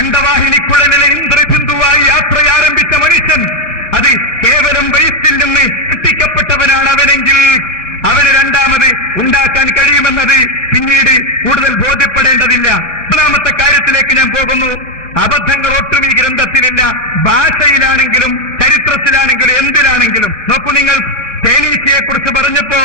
അണ്ഡവാഹിനിക്കുഴലിലെ ഇന്ദ്രബിന്ദുവായി യാത്ര ആരംഭിച്ച മനുഷ്യൻ അത് കേവലം വയസ്സിൽ നിന്ന് സൃഷ്ടിക്കപ്പെട്ടവനാണ് അവനെങ്കിൽ അവന് രണ്ടാമത് ഉണ്ടാക്കാൻ കഴിയുമെന്നത് പിന്നീട് കൂടുതൽ ബോധ്യപ്പെടേണ്ടതില്ല. മൂന്നാമത്തെ കാര്യത്തിലേക്ക് ഞാൻ പോകുന്നു. അബദ്ധങ്ങൾ ഒട്ടും ഈ ഗ്രന്ഥത്തിലില്ല. ഭാഷയിലാണെങ്കിലും ചരിത്രത്തിലാണെങ്കിലും എന്തിലാണെങ്കിലും നോക്കൂ നിങ്ങൾ. തേനീച്ചയെ കുറിച്ച് പറഞ്ഞപ്പോ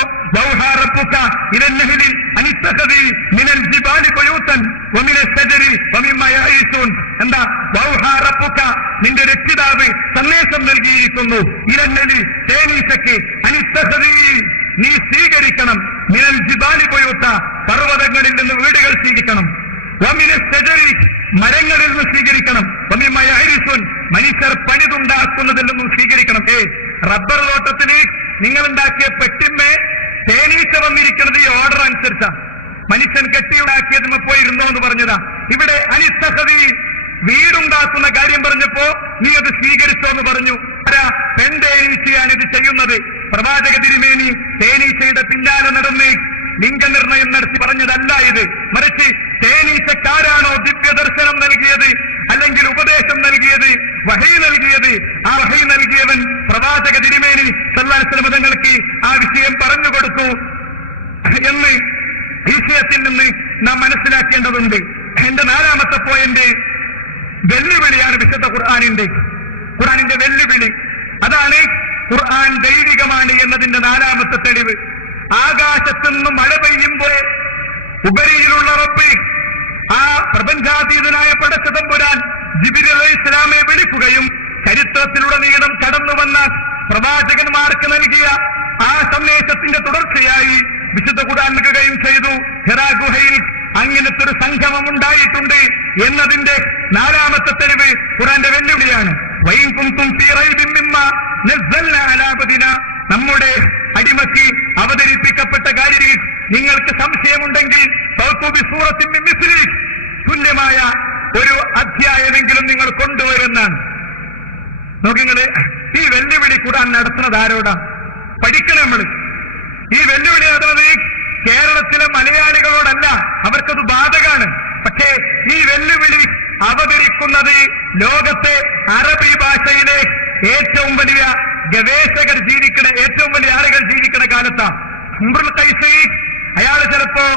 എന്താ? നിന്റെ രക്ഷിതാവ് സന്ദേശം നൽകിയിരിക്കുന്നു. ഇലന്നലി, തേനീച്ചയ്ക്ക്, അനിത്തഹദി, നീ സ്വീകരിക്കണം. മിനൽ ജിബാലി ബുയൂത്ത, പർവ്വതങ്ങളിൽ നിന്ന് വീടുകൾ സ്വീകരിക്കണം. വമിനശ്ശജരി, മരങ്ങളിൽ നിന്ന് സ്വീകരിക്കണം. വമിമ്മയ ഐരിസുൻ, മനുഷ്യർ പണിതുണ്ടാക്കുന്നതിൽ നിന്നും സ്വീകരിക്കണം. റബ്ബർ തോട്ടത്തിന് നിങ്ങളുണ്ടാക്കിയ പെട്ടിമ്മേ തേനീച്ച വന്നിരിക്കുന്നത് ഈ ഓർഡർ അനുസരിച്ചാണ്. മനുഷ്യൻ കെട്ടിയുണ്ടാക്കിയതിന് പോയിരുന്നോ എന്ന് പറഞ്ഞതാ. ഇവിടെ അനിസ്തഹദി, വീടുണ്ടാക്കുന്ന കാര്യം പറഞ്ഞപ്പോ നീ അത് സ്വീകരിച്ചോ എന്ന് പറഞ്ഞു. പെൺതേനീച്ചയാണ് ഇത് ചെയ്യുന്നത്. പ്രവാചക തിരുമേനി തേനീച്ചയുടെ പിന്നാലെ നടന്ന് ലിംഗനിർണയം നടത്തി പറഞ്ഞതല്ല ഇത്. മറിച്ച് തേനീച്ചക്കാരാണോ ദിവ്യദർശനം നൽകിയത്, അല്ലെങ്കിൽ ഉപദേശം നൽകിയത്, വഹി നൽകിയത്? ആ വഹി നൽകിയവൻ പ്രവാചക തിരുമേനി സല്ലല്ലാഹു അലൈഹി വസല്ലം തങ്ങൾക്ക് ആ വിഷയം പറഞ്ഞുകൊടുത്തു എന്ന് ഈ വിഷയത്തിൽ നിന്ന് നാം മനസ്സിലാക്കേണ്ടതുണ്ട്. എന്റെ 4ാമത്തെ പോയിന്റ് വെല്ലുവിളിയാണ് വിശുദ്ധ ഖുർആനിന്റെ വെല്ലുവിളി. അതാണ് ഖുർആൻ ദൈവികമാണ് എന്നതിന്റെ 4ാമത്തെ തെളിവ്. ആകാശത്തുനിന്ന് മഴ പെയ്യുമ്പോൾ ഉപരിയിലുള്ള റബ്ബ്, ആ പ്രപഞ്ചാതീതനായ പടച്ചതമ്പുരാൻ ജിബ്രീൽ അലൈഹിസ്സലാമെ വിളിക്കുകയും ചരിത്രത്തിലുടനീളം കടന്നുവന്ന പ്രവാചകന്മാർക്ക് നൽകിയ ആ സന്ദേശത്തിന്റെ തുടർച്ചയായി വിശുദ്ധ ഖുർആൻ നൽകുകയും ചെയ്തു. ഹിറാ ഗുഹയിൽ അങ്ങനത്തെ ഒരു സംഗമം ഉണ്ടായിട്ടുണ്ട് എന്നതിന്റെ 4ാമത്തെ തെളിവ് ഖുർആന്റെ വെല്ലുവിളിയാണ്. വൈൻ കുന്തും ഫീ റൈബിൻ മിമ്മാ നസ്സൽനാ അലാ അബ്ദിനാ, നമ്മുടെ അടിമയ്ക്ക് അവതരിപ്പിക്കപ്പെട്ട കാര്യത്തിൽ നിങ്ങൾക്ക് സംശയമുണ്ടെങ്കിൽ സൂറത്തിൻ മിൻ മിസ്ലി, തുല്യമായ ഒരു അധ്യായമെങ്കിലും നിങ്ങൾ കൊണ്ടുവരുന്നാണ്. നോക്കിങ്ങള്, ഈ വെല്ലുവിളി ഖുർആൻ നടത്തുന്നത് ആരോടാ? പഠിക്കണം നമ്മൾ. ഈ വെല്ലുവിളി നടത്തുന്നത് കേരളത്തിലെ മലയാളികളോടല്ല, അവർക്കത് ബാധകാണ്. പക്ഷേ ഈ വെല്ലുവിളി അവതരിക്കുന്നത് ലോകത്തെ അറബി ഭാഷയിലെ ഏറ്റവും വലിയ ഗവേഷകർ ജീവിക്കണ, ഏറ്റവും വലിയ ആളുകൾ ജീവിക്കണ കാലത്താ. ഉംറുൽ ഖൈസ് അയാൾ ചിലപ്പോ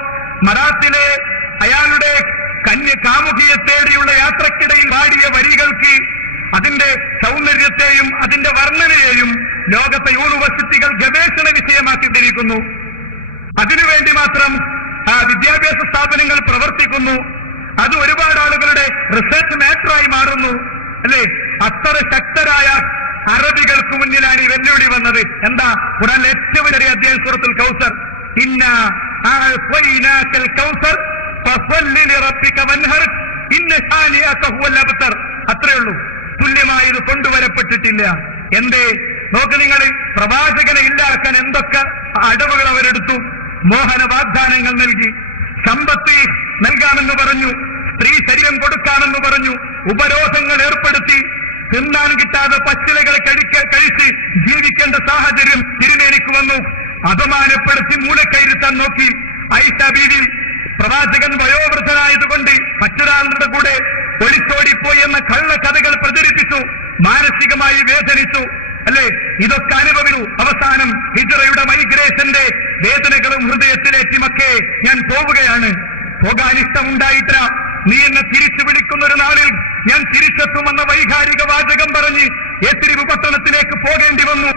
മറാത്തിലെ അയാളുടെ കാമുകിയെ തേടിയുള്ള യാത്രക്കിടയിൽ പാടിയ വരികൾക്ക് അതിന്റെ സൗന്ദര്യത്തെയും അതിന്റെ വർണ്ണനയെയും ലോകത്തെ യൂണിവേഴ്സിറ്റികൾ ഗവേഷണ വിഷയമാക്കിയിരിക്കുന്നു. അതിനുവേണ്ടി മാത്രം വിദ്യാഭ്യാസ സ്ഥാപനങ്ങൾ പ്രവർത്തിക്കുന്നു. അത് ഒരുപാട് ആളുകളുടെ റിസർച്ച് മാറ്ററായി മാറുന്നു, അല്ലേ? അത്ര ശക്തരായ അറബികൾക്ക് മുന്നിലാണ് ഈ വെല്ലുവിളി വന്നത്. എന്താ? ഖുർആനിലെ ഏറ്റവും വലിയ അധ്യായം സൂറത്തുൽ കൗസർ. ഇന്നാ അഅ്തൈനാകൽ കൗസർ ഫസല്ലി ലിറബ്ബിക വൻഹർ ഇന്ന ശാനിഅക ഹുവൽ അബ്തർ. അത്രേ ഉള്ളൂ. തുല്യമായി ഇത് കൊണ്ടുവരപ്പെട്ടിട്ടില്ല. എന്തേ? നോക്ക് നിങ്ങൾ, പ്രവാചകനെ ഇല്ലാക്കാൻ എന്തൊക്കെ അടവുകൾ അവരെടുത്തു. മോഹന വാഗ്ദാനങ്ങൾ നൽകി, സമ്പത്ത് നൽകാമെന്ന് പറഞ്ഞു, സ്ത്രീ ശരീരം കൊടുക്കാമെന്ന് പറഞ്ഞു, ഉപരോധങ്ങൾ ഏർപ്പെടുത്തി, തിന്നാൻ കിട്ടാതെ പച്ചിലകൾ കഴിച്ച് ജീവിക്കേണ്ട സാഹചര്യം തിരുമേനിക്ക് വന്നു. അപമാനപ്പെടുത്തി മൂലക്കയറിത്താൻ നോക്കി. ആയിഷ ബീവി പ്രവാചകൻ വയോവൃദ്ധനായതുകൊണ്ട് മറ്റൊരാളുടെ കൂടെ ഒളിച്ചോടിപ്പോയി എന്ന കള്ളക്കഥകൾ പ്രചരിപ്പിച്ചു, മാനസികമായി വേദനിച്ചു, അല്ലേ? ഇതൊക്കെ അനുഭവിച്ചു. അവസാനം ഹിജ്റയുടെ മൈഗ്രേഷന്റെ വേദനകളും ഹൃദയത്തിലേറ്റി, മക്കേ ഞാൻ പോവുകയാണ്, പോകാൻ ഇഷ്ടമുണ്ടായിട്ടില്ല, നീ എന്നെ തിരിച്ചു വിളിക്കുന്ന ഒരു നാളിൽ ഞാൻ തിരിച്ചെത്തുമെന്ന വൈകാരിക വാചകം പറഞ്ഞ് യസ്രിബ് പട്ടണത്തിലേക്ക് പോകേണ്ടി വന്നു.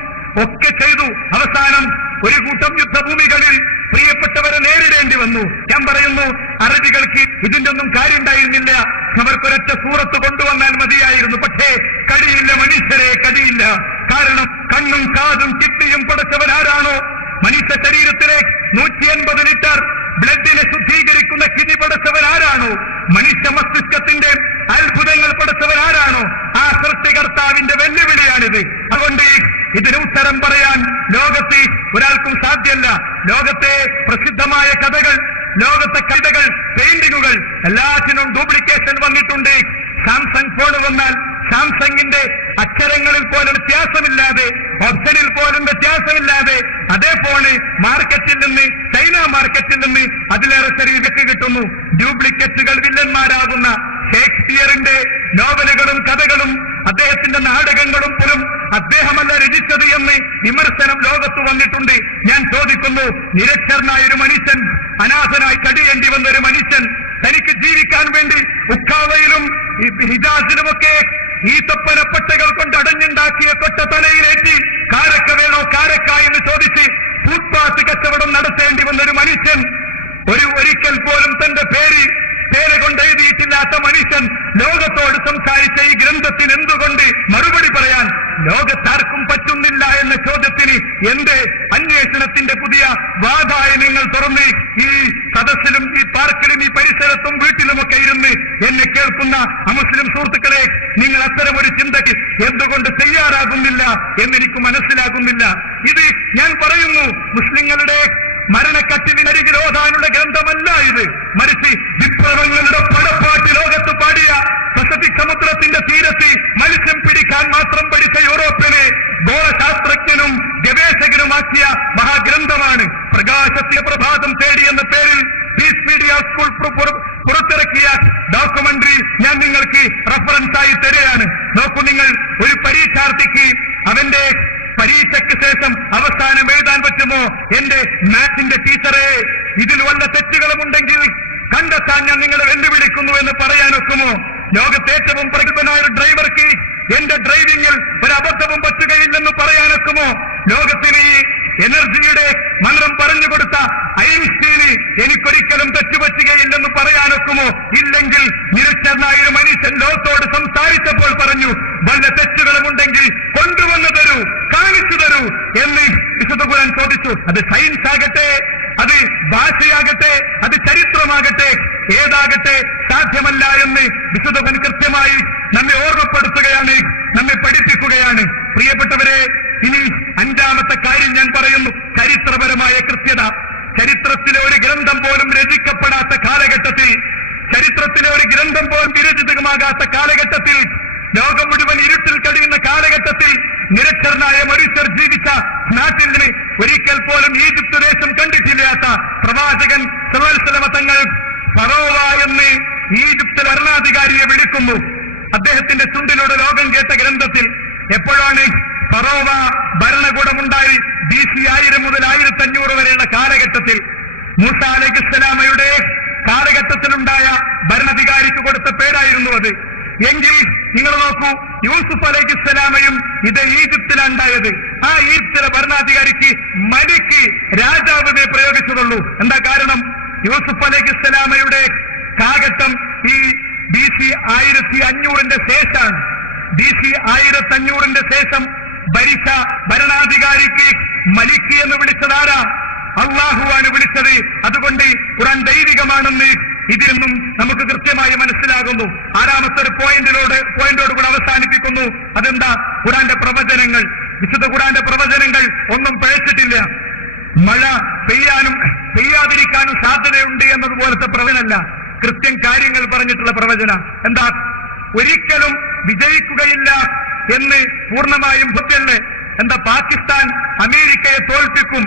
ഒക്കെ ചെയ്തു. അവസാനം ഒരു കൂട്ടം യുദ്ധഭൂമികളിൽ പ്രിയപ്പെട്ടവരെ നേരിടേണ്ടി വന്നു. ഞാൻ പറയുന്നു, അറബികൾക്ക് ഇതിന്റെ ഒന്നും കാര്യം ഉണ്ടായിരുന്നില്ല. അവർക്കൊരൊറ്റ സൂറത്ത് കൊണ്ടുവന്നാൽ മതിയായിരുന്നു. പക്ഷേ കഴിയില്ല, മനുഷ്യരെ കഴിയില്ല. കാരണം കണ്ണും കാതും കിഡ്നിയും പടച്ചവൻ ആരാണോ, മനുഷ്യ ശരീരത്തിലെ 180 ലിറ്റർ ബ്ലഡിനെ ശുദ്ധീകരിക്കുന്ന കിഡ്നി പടച്ചവൻ ആരാണോ, മനുഷ്യ മസ്തിഷ്കത്തിന്റെ അത്ഭുതങ്ങൾ പടച്ചവൻ ആരാണോ, ആ സൃഷ്ടികർത്താവിന്റെ വെല്ലുവിളിയാണിത്. അതുകൊണ്ട് ഇതിന് ഉത്തരം പറയാൻ ലോകത്ത് ഒരാൾക്കും സാധ്യമല്ല. ലോകത്തെ പ്രസിദ്ധമായ കഥകൾ, ലോകത്തെ കവിതകൾ, പെയിന്റിങ്ങുകൾ എല്ലാത്തിനും ഡ്യൂപ്ലിക്കേഷൻ വന്നിട്ടുണ്ട്. സാംസങ് ഫോൺ വന്നാൽ സാംസങ്ങിന്റെ അക്ഷരങ്ങളിൽ പോലും വ്യത്യാസമില്ലാതെ, ഓപ്ഷനിൽ പോലും വ്യത്യാസമില്ലാതെ അതേ ഫോണ് മാർക്കറ്റിൽ നിന്ന്, ചൈന മാർക്കറ്റിൽ നിന്ന് അതിലേറെ ചെറിയ വിലക്ക് കിട്ടുന്നു. ഡ്യൂപ്ലിക്കേറ്റുകൾ വില്ലന്മാരാകുന്ന ഷേക്സ്പിയറിന്റെ നോവലുകളും കഥകളും അദ്ദേഹത്തിന്റെ നാടകങ്ങളും പോലും അദ്ദേഹമല്ല രചിച്ചത് എന്ന് വിമർശനം ലോകത്ത് വന്നിട്ടുണ്ട്. ഞാൻ ചോദിക്കുന്നു, നിരക്ഷരനായ ഒരു മനുഷ്യൻ, അനാഥനായി കഴിയേണ്ടി വന്ന ഒരു മനുഷ്യൻ, തനിക്ക് ജീവിക്കാൻ വേണ്ടി ഉക്കാവയിലും ഹിജാസിലുമൊക്കെ ഈത്തപ്പനപ്പട്ടകൾ കൊണ്ട് അടഞ്ഞുണ്ടാക്കിയ കൊട്ട തലയിലേറ്റി കാരക്ക വേണോ കാരക്ക എന്ന് ചോദിച്ച് ഫുട്പാത്ത് കച്ചവടം നടത്തേണ്ടി വന്നൊരു മനുഷ്യൻ, ഒരിക്കൽ പോലും തന്റെ പേര് കൊണ്ട് എഴുതിയിട്ടില്ലാത്ത മനുഷ്യൻ ലോകത്തോട് സംസാരിച്ച ഈ ഗ്രന്ഥത്തിന് എന്തുകൊണ്ട് മറുപടി പറയാൻ ലോകത്താർക്കും പറ്റുന്നില്ല എന്ന ചോദ്യത്തിന് എന്റെ അന്വേഷണത്തിന്റെ പുതിയ വാതായനങ്ങൾ തുറന്ന് ഈ സദസ്സിലും ഈ പാർക്കിലും ഈ പരിസരത്തും വീട്ടിലുമൊക്കെ ഇരുന്ന് എന്നെ കേൾക്കുന്ന അമുസ്ലിം സുഹൃത്തുക്കളെ, നിങ്ങൾ അത്തരം ഒരു ചിന്തയ്ക്ക് എന്തുകൊണ്ട് തയ്യാറാകുന്നില്ല എന്നെനിക്ക് മനസ്സിലാകുന്നില്ല. ഇത് ഞാൻ പറയുന്നു, മുസ്ലിങ്ങളുടെ മരണക്കട്ടിലിനരികിൽ ഓതാനുള്ള ഗ്രന്ഥമല്ല ഇത്. മറിച്ച് വിപ്ലവങ്ങളുടെ പടപ്പാട്ട് ലോകത്ത് പാടിയ, പസഫിക് സമുദ്രത്തിന്റെ തീരത്ത് മത്സ്യം പിടിക്കാൻ മാത്രം പഠിച്ച യൂറോപ്യനെ ഗോളശാസ്ത്രജ്ഞനും ഗവേഷകനുമാക്കിയ മഹാഗ്രന്ഥമാണ്. പ്രകാശത്തിന്റെ പ്രഭാതം തേടി എന്ന പേരിൽ പീസ് മീഡിയ സ്കൂൾ പുറത്തിറക്കിയ ഡോക്യുമെന്ററി ഞാൻ നിങ്ങൾക്ക് റഫറൻസായി തരികയാണ്. നോക്കൂ നിങ്ങൾ, ഒരു പരീക്ഷാർത്ഥിക്ക് അവന്റെ പരീക്ഷയ്ക്ക് ശേഷം അവസാനം എഴുതാൻ പറ്റുമോ, എന്റെ മാത്സിന്റെ ടീച്ചറെ ഇതിൽ വല്ല തെറ്റുകളുമുണ്ടെങ്കിൽ കണ്ടെത്താൻ ഞാൻ നിങ്ങളെ വെല്ലുവിളിക്കുന്നു എന്ന് പറയാനൊക്കുമോ? ലോകത്തെ ഏറ്റവും പ്രഗത്ഭനായ ഒരു ഡ്രൈവർക്ക് എന്റെ ഡ്രൈവിംഗിൽ ഒരു അബദ്ധവും പറ്റുകയില്ലെന്ന് പറയാനൊക്കുമോ? ലോകത്തിന് ഈ എനർജിയുടെ മന്ത്രം പറഞ്ഞുകൊടുത്ത ഐൻസ്റ്റീന് എനിക്കൊരിക്കലും തെറ്റുപറ്റുകയില്ലെന്ന് പറയാനൊക്കുമോ? ഇല്ലെങ്കിൽ നിരക്ഷരനായ ഒരു മനുഷ്യൻ ലോകത്തോട് സംസാരിച്ചപ്പോൾ പറഞ്ഞു, വല്ല തെറ്റുകളുമുണ്ടെങ്കിൽ കൊണ്ടുവന്നു തരൂ, കാണിച്ചു തരൂ എന്ന് വിശുദ്ധ ഖുർആൻ ചോദിച്ചു. അത് സയൻസ് ആകട്ടെ, അത് ഭാഷയാകട്ടെ, അത് ചരിത്രമാകട്ടെ, ഏതാകട്ടെ സാധ്യമല്ല എന്ന് വിശുദ്ധ ഖുർആൻ കൃത്യമായി നമ്മെ ഓർമ്മപ്പെടുത്തുകയാണ്, നമ്മെ പഠിപ്പിക്കുകയാണ്. പ്രിയപ്പെട്ടവരെ, ഇനി അഞ്ചാമത്തെ കാര്യം ഞാൻ പറയുന്നു, ചരിത്രപരമായ കൃത്യത. ചരിത്രത്തിലെ ഒരു ഗ്രന്ഥം പോലും രചിക്കപ്പെടാത്ത കാലഘട്ടത്തിൽ, ചരിത്രത്തിലെ ഒരു ഗ്രന്ഥം പോലും വിരചിതമാകാത്ത കാലഘട്ടത്തിൽ, ലോകം മുഴുവൻ ഇരുട്ടിൽ കഴിയുന്ന കാലഘട്ടത്തിൽ നിരക്ഷരനായ മനുഷ്യർ ജീവിച്ച നാട്ടിൽ നിന്ന് ഒരിക്കൽ പോലും ഈജിപ്ത് ദേശം കണ്ടിട്ടില്ലാത്ത പ്രവാചകൻ സല്ലല്ലാഹു അലൈഹി വസല്ലം തങ്ങൾ ഫറോവ എന്ന് ഈജിപ്തിൽ ഭരണാധികാരിയെ വിളിക്കുന്നു. അദ്ദേഹത്തിന്റെ ചുണ്ടിലൂടെ ലോകം കേട്ട ഗ്രന്ഥത്തിൽ എപ്പോഴാണ് ഫറോവ ഭരണകൂടമുണ്ടായി BC 1000 മുതൽ 1500 വരെയുള്ള കാലഘട്ടത്തിൽ മൂസ അലൈഹിസ്സലാമയുടെ കാലഘട്ടത്തിലുണ്ടായ ഭരണാധികാരിക്ക് കൊടുത്ത പേരായിരുന്നു അത്. എങ്കിൽ നിങ്ങൾ നോക്കൂ, യൂസുഫ് അലൈഹിസ്സലാമയും ഇത് ഈജിപ്തിലുണ്ടായത്. ആ ഈജിപ്തിലെ ഭരണാധികാരിക്ക് മലിക്ക് രാജാവിനെ പ്രയോഗിച്ചതുള്ളൂ. എന്താ കാരണം? യൂസുഫ് അലൈഹിസ്സലാമയുടെ കാലഘട്ടം ഈ BC 1500 ശേഷമാണ്. BC 1500 ശേഷം ഭരിച്ച ഭരണാധികാരിക്ക് മലിക്ക് എന്ന് വിളിച്ചതാരാ? അള്ളാഹുവാണ് വിളിച്ചത്. അതുകൊണ്ട് ഖുർആൻ ദൈവികമാണെന്ന് ഇതിൽ നിന്നും നമുക്ക് കൃത്യമായി മനസ്സിലാകുന്നു. ആറാമത്തെ ഒരു പോയിന്റോട് കൂടെ അവസാനിപ്പിക്കുന്നു. അതെന്താ? ഖുർആന്റെ പ്രവചനങ്ങൾ. വിശുദ്ധ ഖുർആന്റെ പ്രവചനങ്ങൾ ഒന്നും പിഴച്ചിട്ടില്ല. മഴ പെയ്യാനും പെയ്യാതിരിക്കാനും സാധ്യതയുണ്ട് എന്നതുപോലത്തെ പ്രവചനമല്ല, കൃത്യം കാര്യങ്ങൾ പറഞ്ഞിട്ടുള്ള പ്രവചന. എന്താ? ഒരിക്കലും വിജയിക്കുകയില്ല എന്ന് പൂർണ്ണമായും ബുദ്ധിയല്ലേ? എന്താ? പാകിസ്ഥാൻ അമേരിക്കയെ തോൽപ്പിക്കും,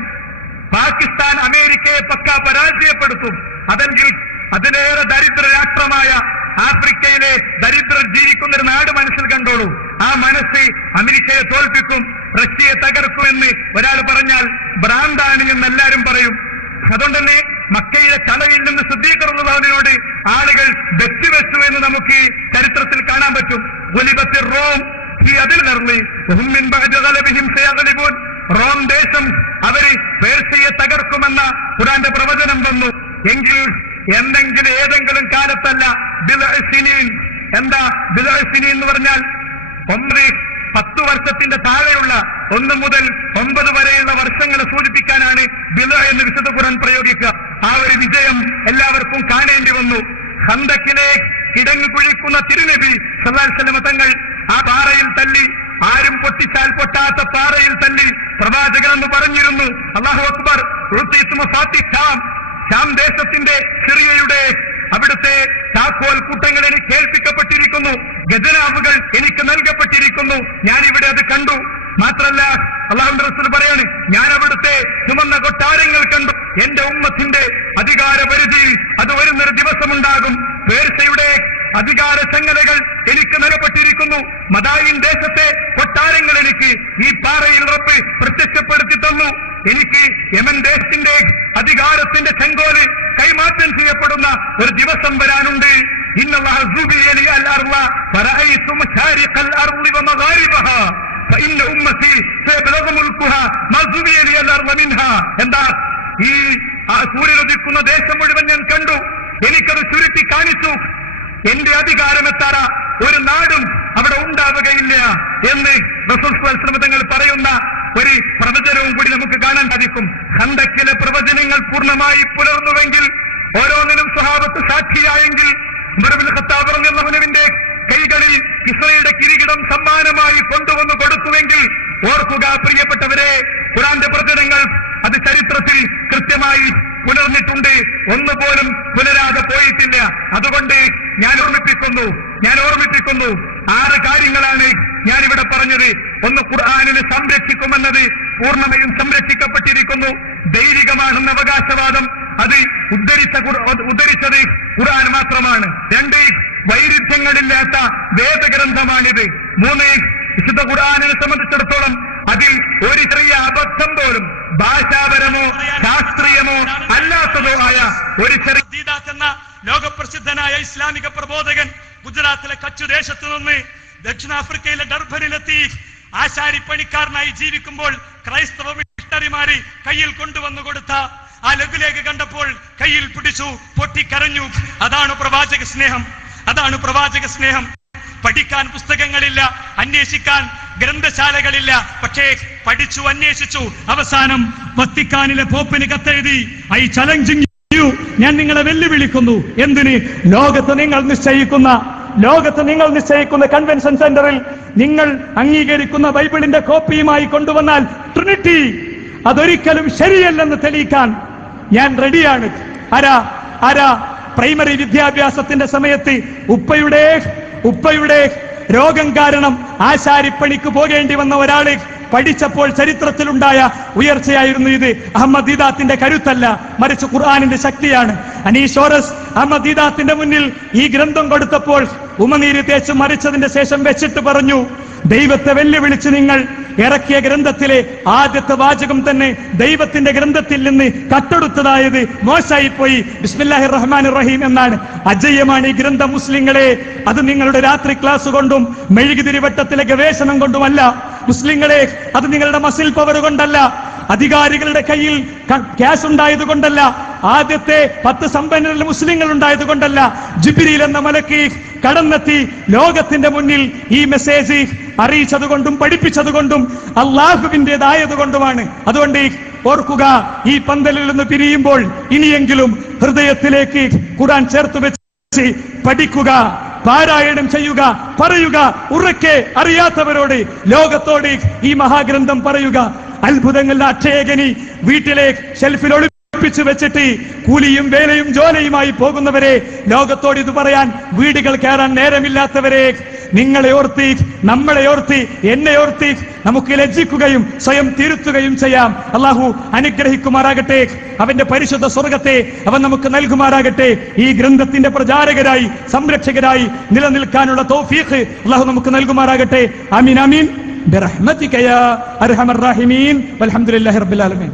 പാകിസ്ഥാൻ അമേരിക്കയെ പക്ക പരാജയപ്പെടുത്തും. അതെങ്കിൽ അതിലേറെ ദരിദ്ര രാഷ്ട്രമായ ആഫ്രിക്കയിലെ ദരിദ്രർ ജീവിക്കുന്ന ഒരു നാട് മനസ്സിൽ കണ്ടോളൂ. ആ മനസ്സ് അമേരിക്കയെ തോൽപ്പിക്കും, റഷ്യയെ തകർക്കുമെന്ന് ഒരാൾ പറഞ്ഞാൽ ഭ്രാന്താണ് എന്ന് എല്ലാവരും പറയും. അതുകൊണ്ട് തന്നെ മക്കയിലെ കലയിൽ നിന്ന് ശുദ്ധീകരണത്തിനോട് ആളുകൾ വെച്ചു എന്ന് നമുക്ക് ചരിത്രത്തിൽ കാണാൻ പറ്റും. റോം റോം ദേശം അവര് പേർഷ്യയെ തകർക്കുമെന്ന ഖുർആന്റെ പ്രവചനം വന്നു. എങ്കിൽ ഏതെങ്കിലും കാലത്തല്ല, എന്താ ബിൽഅസിനീൻ എന്ന് പറഞ്ഞാൽ 10 വർഷത്തിന്റെ താഴെയുള്ള 1 മുതൽ 9 വരെയുള്ള വർഷങ്ങളെ സൂചിപ്പിക്കാനാണ് ബില എന്ന് വിശുദ്ധ ഖുർആൻ പ്രയോഗിക്കുക. ആ ഒരു വിജയം എല്ലാവർക്കും കാണേണ്ടി വന്നു. ഖന്തക്കിലെ കിടങ്ങ് കുഴിക്കുന്ന തിരുനബി സല്ലല്ലാഹു അലൈഹി വസല്ലം തങ്ങൾ ആ പാറയിൽ തല്ലി, ആരും പൊട്ടിച്ചാൽ പൊട്ടാത്ത പാറയിൽ തല്ലി പ്രവാചകൻ എന്ന് പറഞ്ഞിരുന്നു. അല്ലാഹു അക്ബർ. ഷാം ദേശത്തിന്റെ സിറിയയുടെ അവിടുത്തെ താക്കോൽ കൂട്ടങ്ങൾ എനിക്ക് ഏൽപ്പിക്കപ്പെട്ടിരിക്കുന്നു, ഖജനാവുകൾ എനിക്ക് നൽകപ്പെട്ടിരിക്കുന്നു. ഞാനിവിടെ അത് കണ്ടു. മാത്രല്ല അല്ലാഹുവിന്റെ റസൂൽ പറയാണ്, ഞാൻ അവിടുത്തെ ചുമന്ന കൊട്ടാരങ്ങൾ കണ്ടു. എന്റെ ഉമ്മത്തിന്റെ അധികാര പരിധിയിൽ അത് വരുന്നൊരു ദിവസമുണ്ടാകും. പേർഷ്യയുടെ അധികാര ചങ്ങലകൾ എനിക്ക് നൽകപ്പെട്ടിരിക്കുന്നു. മദായിൻ ദേശത്തെ കൊട്ടാരങ്ങൾ എനിക്ക് ഈ പാറയിൽ റബ്ബ് പ്രത്യക്ഷപ്പെടുത്തി തന്നു. എനിക്ക് യമൻ ദേശത്തിന്റെ അധികാരത്തിന്റെ ചെങ്കോല് കൈമാറ്റം ചെയ്യപ്പെടുന്ന ഒരു ദിവസം വരാനുണ്ട്. ഇന്നല്ലാഹ സുബിയലി അൽ അർള ഫറഅയ്തു മശാരിഖൽ അർളി വമഗാരിബഹാ ഫഇന്ന ഉമ്മതി സയബ്ലഗു മുൽകുഹാ മാ സുബിയലി അൽ അർള മിൻഹാ. എന്താ? ഈ സൂര്യനുദിക്കുന്ന ദേശം മുഴുവൻ ഞാൻ കണ്ടു, എനിക്കത് ചുരുട്ടി കാണിച്ചു. എന്റെ അധികാരമെത്താറ ഒരു നാടും അവിടെ ഉണ്ടാവുകയില്ല എന്ന് റസൂൽ സ്വല്ലല്ലാഹു അലൈഹി വസല്ലം തങ്ങൾ പറയുന്ന ഒരു പ്രവചനവും കൂടി നമുക്ക് കാണാൻ സാധിക്കും. ഖന്തക്കിലെ പ്രവചനങ്ങൾ പൂർണ്ണമായി പുലർന്നുവെങ്കിൽ, ഓരോന്നിനും സ്വഹാബത്ത് സാക്ഷിയായെങ്കിൽ, ഉമർ ഇബ്നു ഖത്താബ് റളിയല്ലാഹു അൻഹുവിന്റെ കൈകളിൽ കിസ്റയുടെ കിരീടം സമ്മാനമായി കൊണ്ടുവന്നു കൊടുത്തുവെങ്കിൽ, ഓർക്കുക പ്രിയപ്പെട്ടവരെ, ഖുർആന്റെ പ്രവചനങ്ങൾ അത് ചരിത്രത്തിൽ കൃത്യമായി പുലർന്നിട്ടുണ്ട്. ഒന്നുപോലും പുലരാതെ പോയിട്ടില്ല. അതുകൊണ്ട് ഞാൻ ഓർമ്മിപ്പിക്കുന്നു 6 കാര്യങ്ങളാണ് ഞാനിവിടെ പറഞ്ഞത്. ഒന്ന്, ഖുർആനിനെ സംരക്ഷിക്കുമെന്നത് പൂർണ്ണമായും സംരക്ഷിക്കപ്പെട്ടിരിക്കുന്നു. ദൈവികമാണെന്ന അവകാശവാദം അത് ഉദ്ധരിച്ചത് ഖുർആൻ മാത്രമാണ്. 2, വൈരുദ്ധ്യങ്ങളില്ലാത്ത വേദഗ്രന്ഥമാണിത്. 3, വിശുദ്ധ ഖുർആനിനെ സംബന്ധിച്ചിടത്തോളം അതിൽ ഒരു ചെറിയ അബദ്ധം പോലും ഭാഷാപരമോ ശാസ്ത്രീയമോ അല്ലാത്തതോ ആയ ഒരു ചെറിയ എന്ന ലോകപ്രസിദ്ധനായ ഇസ്ലാമിക പ്രബോധകൻ ഗുജറാത്തിലെ കച്ച് ദേശത്ത് നിന്ന് ദക്ഷിണാഫ്രിക്കയിലെ ഡർബനിലെത്തി ആശാരിപ്പണിക്കാരനായി ജീവിക്കുമ്പോൾ ക്രൈസ്തവ മിഷണറിമാര് കയ്യിൽ കൊണ്ടുവന്നു കൊടുത്ത ആ ലഘുലേഖ കണ്ടപ്പോൾ കയ്യിൽ പിടിച്ചു, പൊട്ടിക്കരഞ്ഞു. അതാണ് പ്രവാചക സ്നേഹം. പഠിക്കാൻ പുസ്തകങ്ങളില്ല, അന്വേഷിക്കാൻ ഗ്രന്ഥശാലകളില്ല. പക്ഷേ പഠിച്ചു, അന്വേഷിച്ചു. അവസാനം വത്തിക്കാനിലെ പോപ്പിന് കത്തെഴുതി, ഐ ചലഞ്ചിങ് യു, ഞാൻ നിങ്ങളെ വെല്ലുവിളിക്കുന്നു. എന്തിന്? ലോകത്ത് നിങ്ങൾ നിശ്ചയിക്കുന്ന കൺവെൻഷൻ സെന്ററിൽ നിങ്ങൾ അംഗീകരിക്കുന്ന ബൈബിളിന്റെ കോപ്പിയുമായി കൊണ്ടുവന്നാൽ ട്രിനിറ്റി അതൊരിക്കലും ശരിയല്ലെന്ന് തെളിയിക്കാൻ ഞാൻ റെഡിയാണ്. ആരാ പ്രൈമറി വിദ്യാഭ്യാസത്തിന്റെ സമയത്ത് ഉപ്പയുടെ രോഗം കാരണം ആശാരിപ്പണിക്ക് പോകേണ്ടി വന്ന ഒരാള് പഠിച്ചപ്പോൾ ചരിത്രത്തിലുണ്ടായ ഉയർച്ചയായിരുന്നു ഇത്. അഹമ്മദ് ദീദാത്തിന്റെ കരുത്തല്ല, മറിച്ച് ഖുർആനിന്റെ ശക്തിയാണ്. അനീഷോറസ് അഹമ്മദ് ദീദാത്തിന്റെ മുന്നിൽ ഈ ഗ്രന്ഥം കൊടുത്തപ്പോൾ ഉമനീര് തേച്ച് മറിച്ചതിന്റെ ശേഷം വെച്ചിട്ട് പറഞ്ഞു, ദൈവത്തെ വെല്ലുവിളിച്ച് നിങ്ങൾ ഇറക്കിയ ഗ്രന്ഥത്തിലെ ആദ്യത്തെ വാചകം തന്നെ ദൈവത്തിന്റെ ഗ്രന്ഥത്തിൽ നിന്ന് കട്ടെടുത്തതായത് മോശമായിപ്പോയി. ബിസ്മില്ലാഹിർ റഹ്മാനിർ റഹീം എന്നാണ്. അജയ്യമാണ് ഈ ഗ്രന്ഥം മുസ്ലിങ്ങളെ. അത് നിങ്ങളുടെ രാത്രി ക്ലാസ് കൊണ്ടും മെഴുകുതിരിവട്ടത്തിലെ ഗവേഷണം കൊണ്ടുമല്ല മുസ്ലിങ്ങളെ. അത് നിങ്ങളുടെ മസിൽ പവർ കൊണ്ടല്ല, അധികാരികളുടെ കയ്യിൽ ക്യാഷ് ഉണ്ടായത് കൊണ്ടല്ല, ആദ്യത്തെ 10 സമ്പന്നരിൽ മുസ്ലിങ്ങൾ ഉണ്ടായത് കൊണ്ടല്ല. ജിബ്രീൽ എന്ന മലക്ക് കടന്നെത്തി ലോകത്തിന്റെ മുന്നിൽ ഈ മെസ്സേജ് അറിയിച്ചതുകൊണ്ടും പഠിപ്പിച്ചതുകൊണ്ടും അള്ളാഹുവിൻ്റെതായതുകൊണ്ടുമാണ്. അതുകൊണ്ട് ഓർക്കുക, ഈ പന്തലിൽ നിന്ന് പിരിയുമ്പോൾ ഇനിയെങ്കിലും ഹൃദയത്തിലേക്ക് ഖുർആൻ ചേർത്ത് വെച്ച് പഠിക്കുക, പാരായണം ചെയ്യുക, പറയുക ഉറക്കെ. അറിയാത്തവരോട്, ലോകത്തോട് ഈ മഹാഗ്രന്ഥം പറയുക. അത്ഭുതങ്ങളുടെ അക്ഷയഗനി വീട്ടിലെ ഷെൽഫിൽ ഒളിപ്പിച്ചു വെച്ചിട്ട് കൂലിയും വേലയും ജോലയുമായി പോകുന്നവരെ, ലോകത്തോട് ഇത് പറയാൻ വീടുകൾ കയറാൻ നേരമില്ലാത്തവരെ, നിങ്ങളെ ഓർത്തി, നമ്മളെ ഓർത്തി, എന്നെ ഓർത്തി നമുക്ക് ലജ്ജിക്കുകയും സ്വയം തിരുത്തുകയും ചെയ്യാം. അള്ളാഹു അനുഗ്രഹിക്കുമാറാകട്ടെ. അവന്റെ പരിശുദ്ധ സ്വർഗത്തെ അവൻ നമുക്ക് നൽകുമാറാകട്ടെ. ഈ ഗ്രന്ഥത്തിന്റെ പ്രചാരകരായി, സംരക്ഷകരായി നിലനിൽക്കാനുള്ള തൗഫീഖ് അള്ളാഹു നമുക്ക് നൽകുമാറാകട്ടെ. ആമീൻ ആമീൻ ബിറഹ്മതിക യാ അർഹമർ റഹീമീൻ. വൽഹംദുലില്ലാഹി റബ്ബിൽ ആലമീൻ.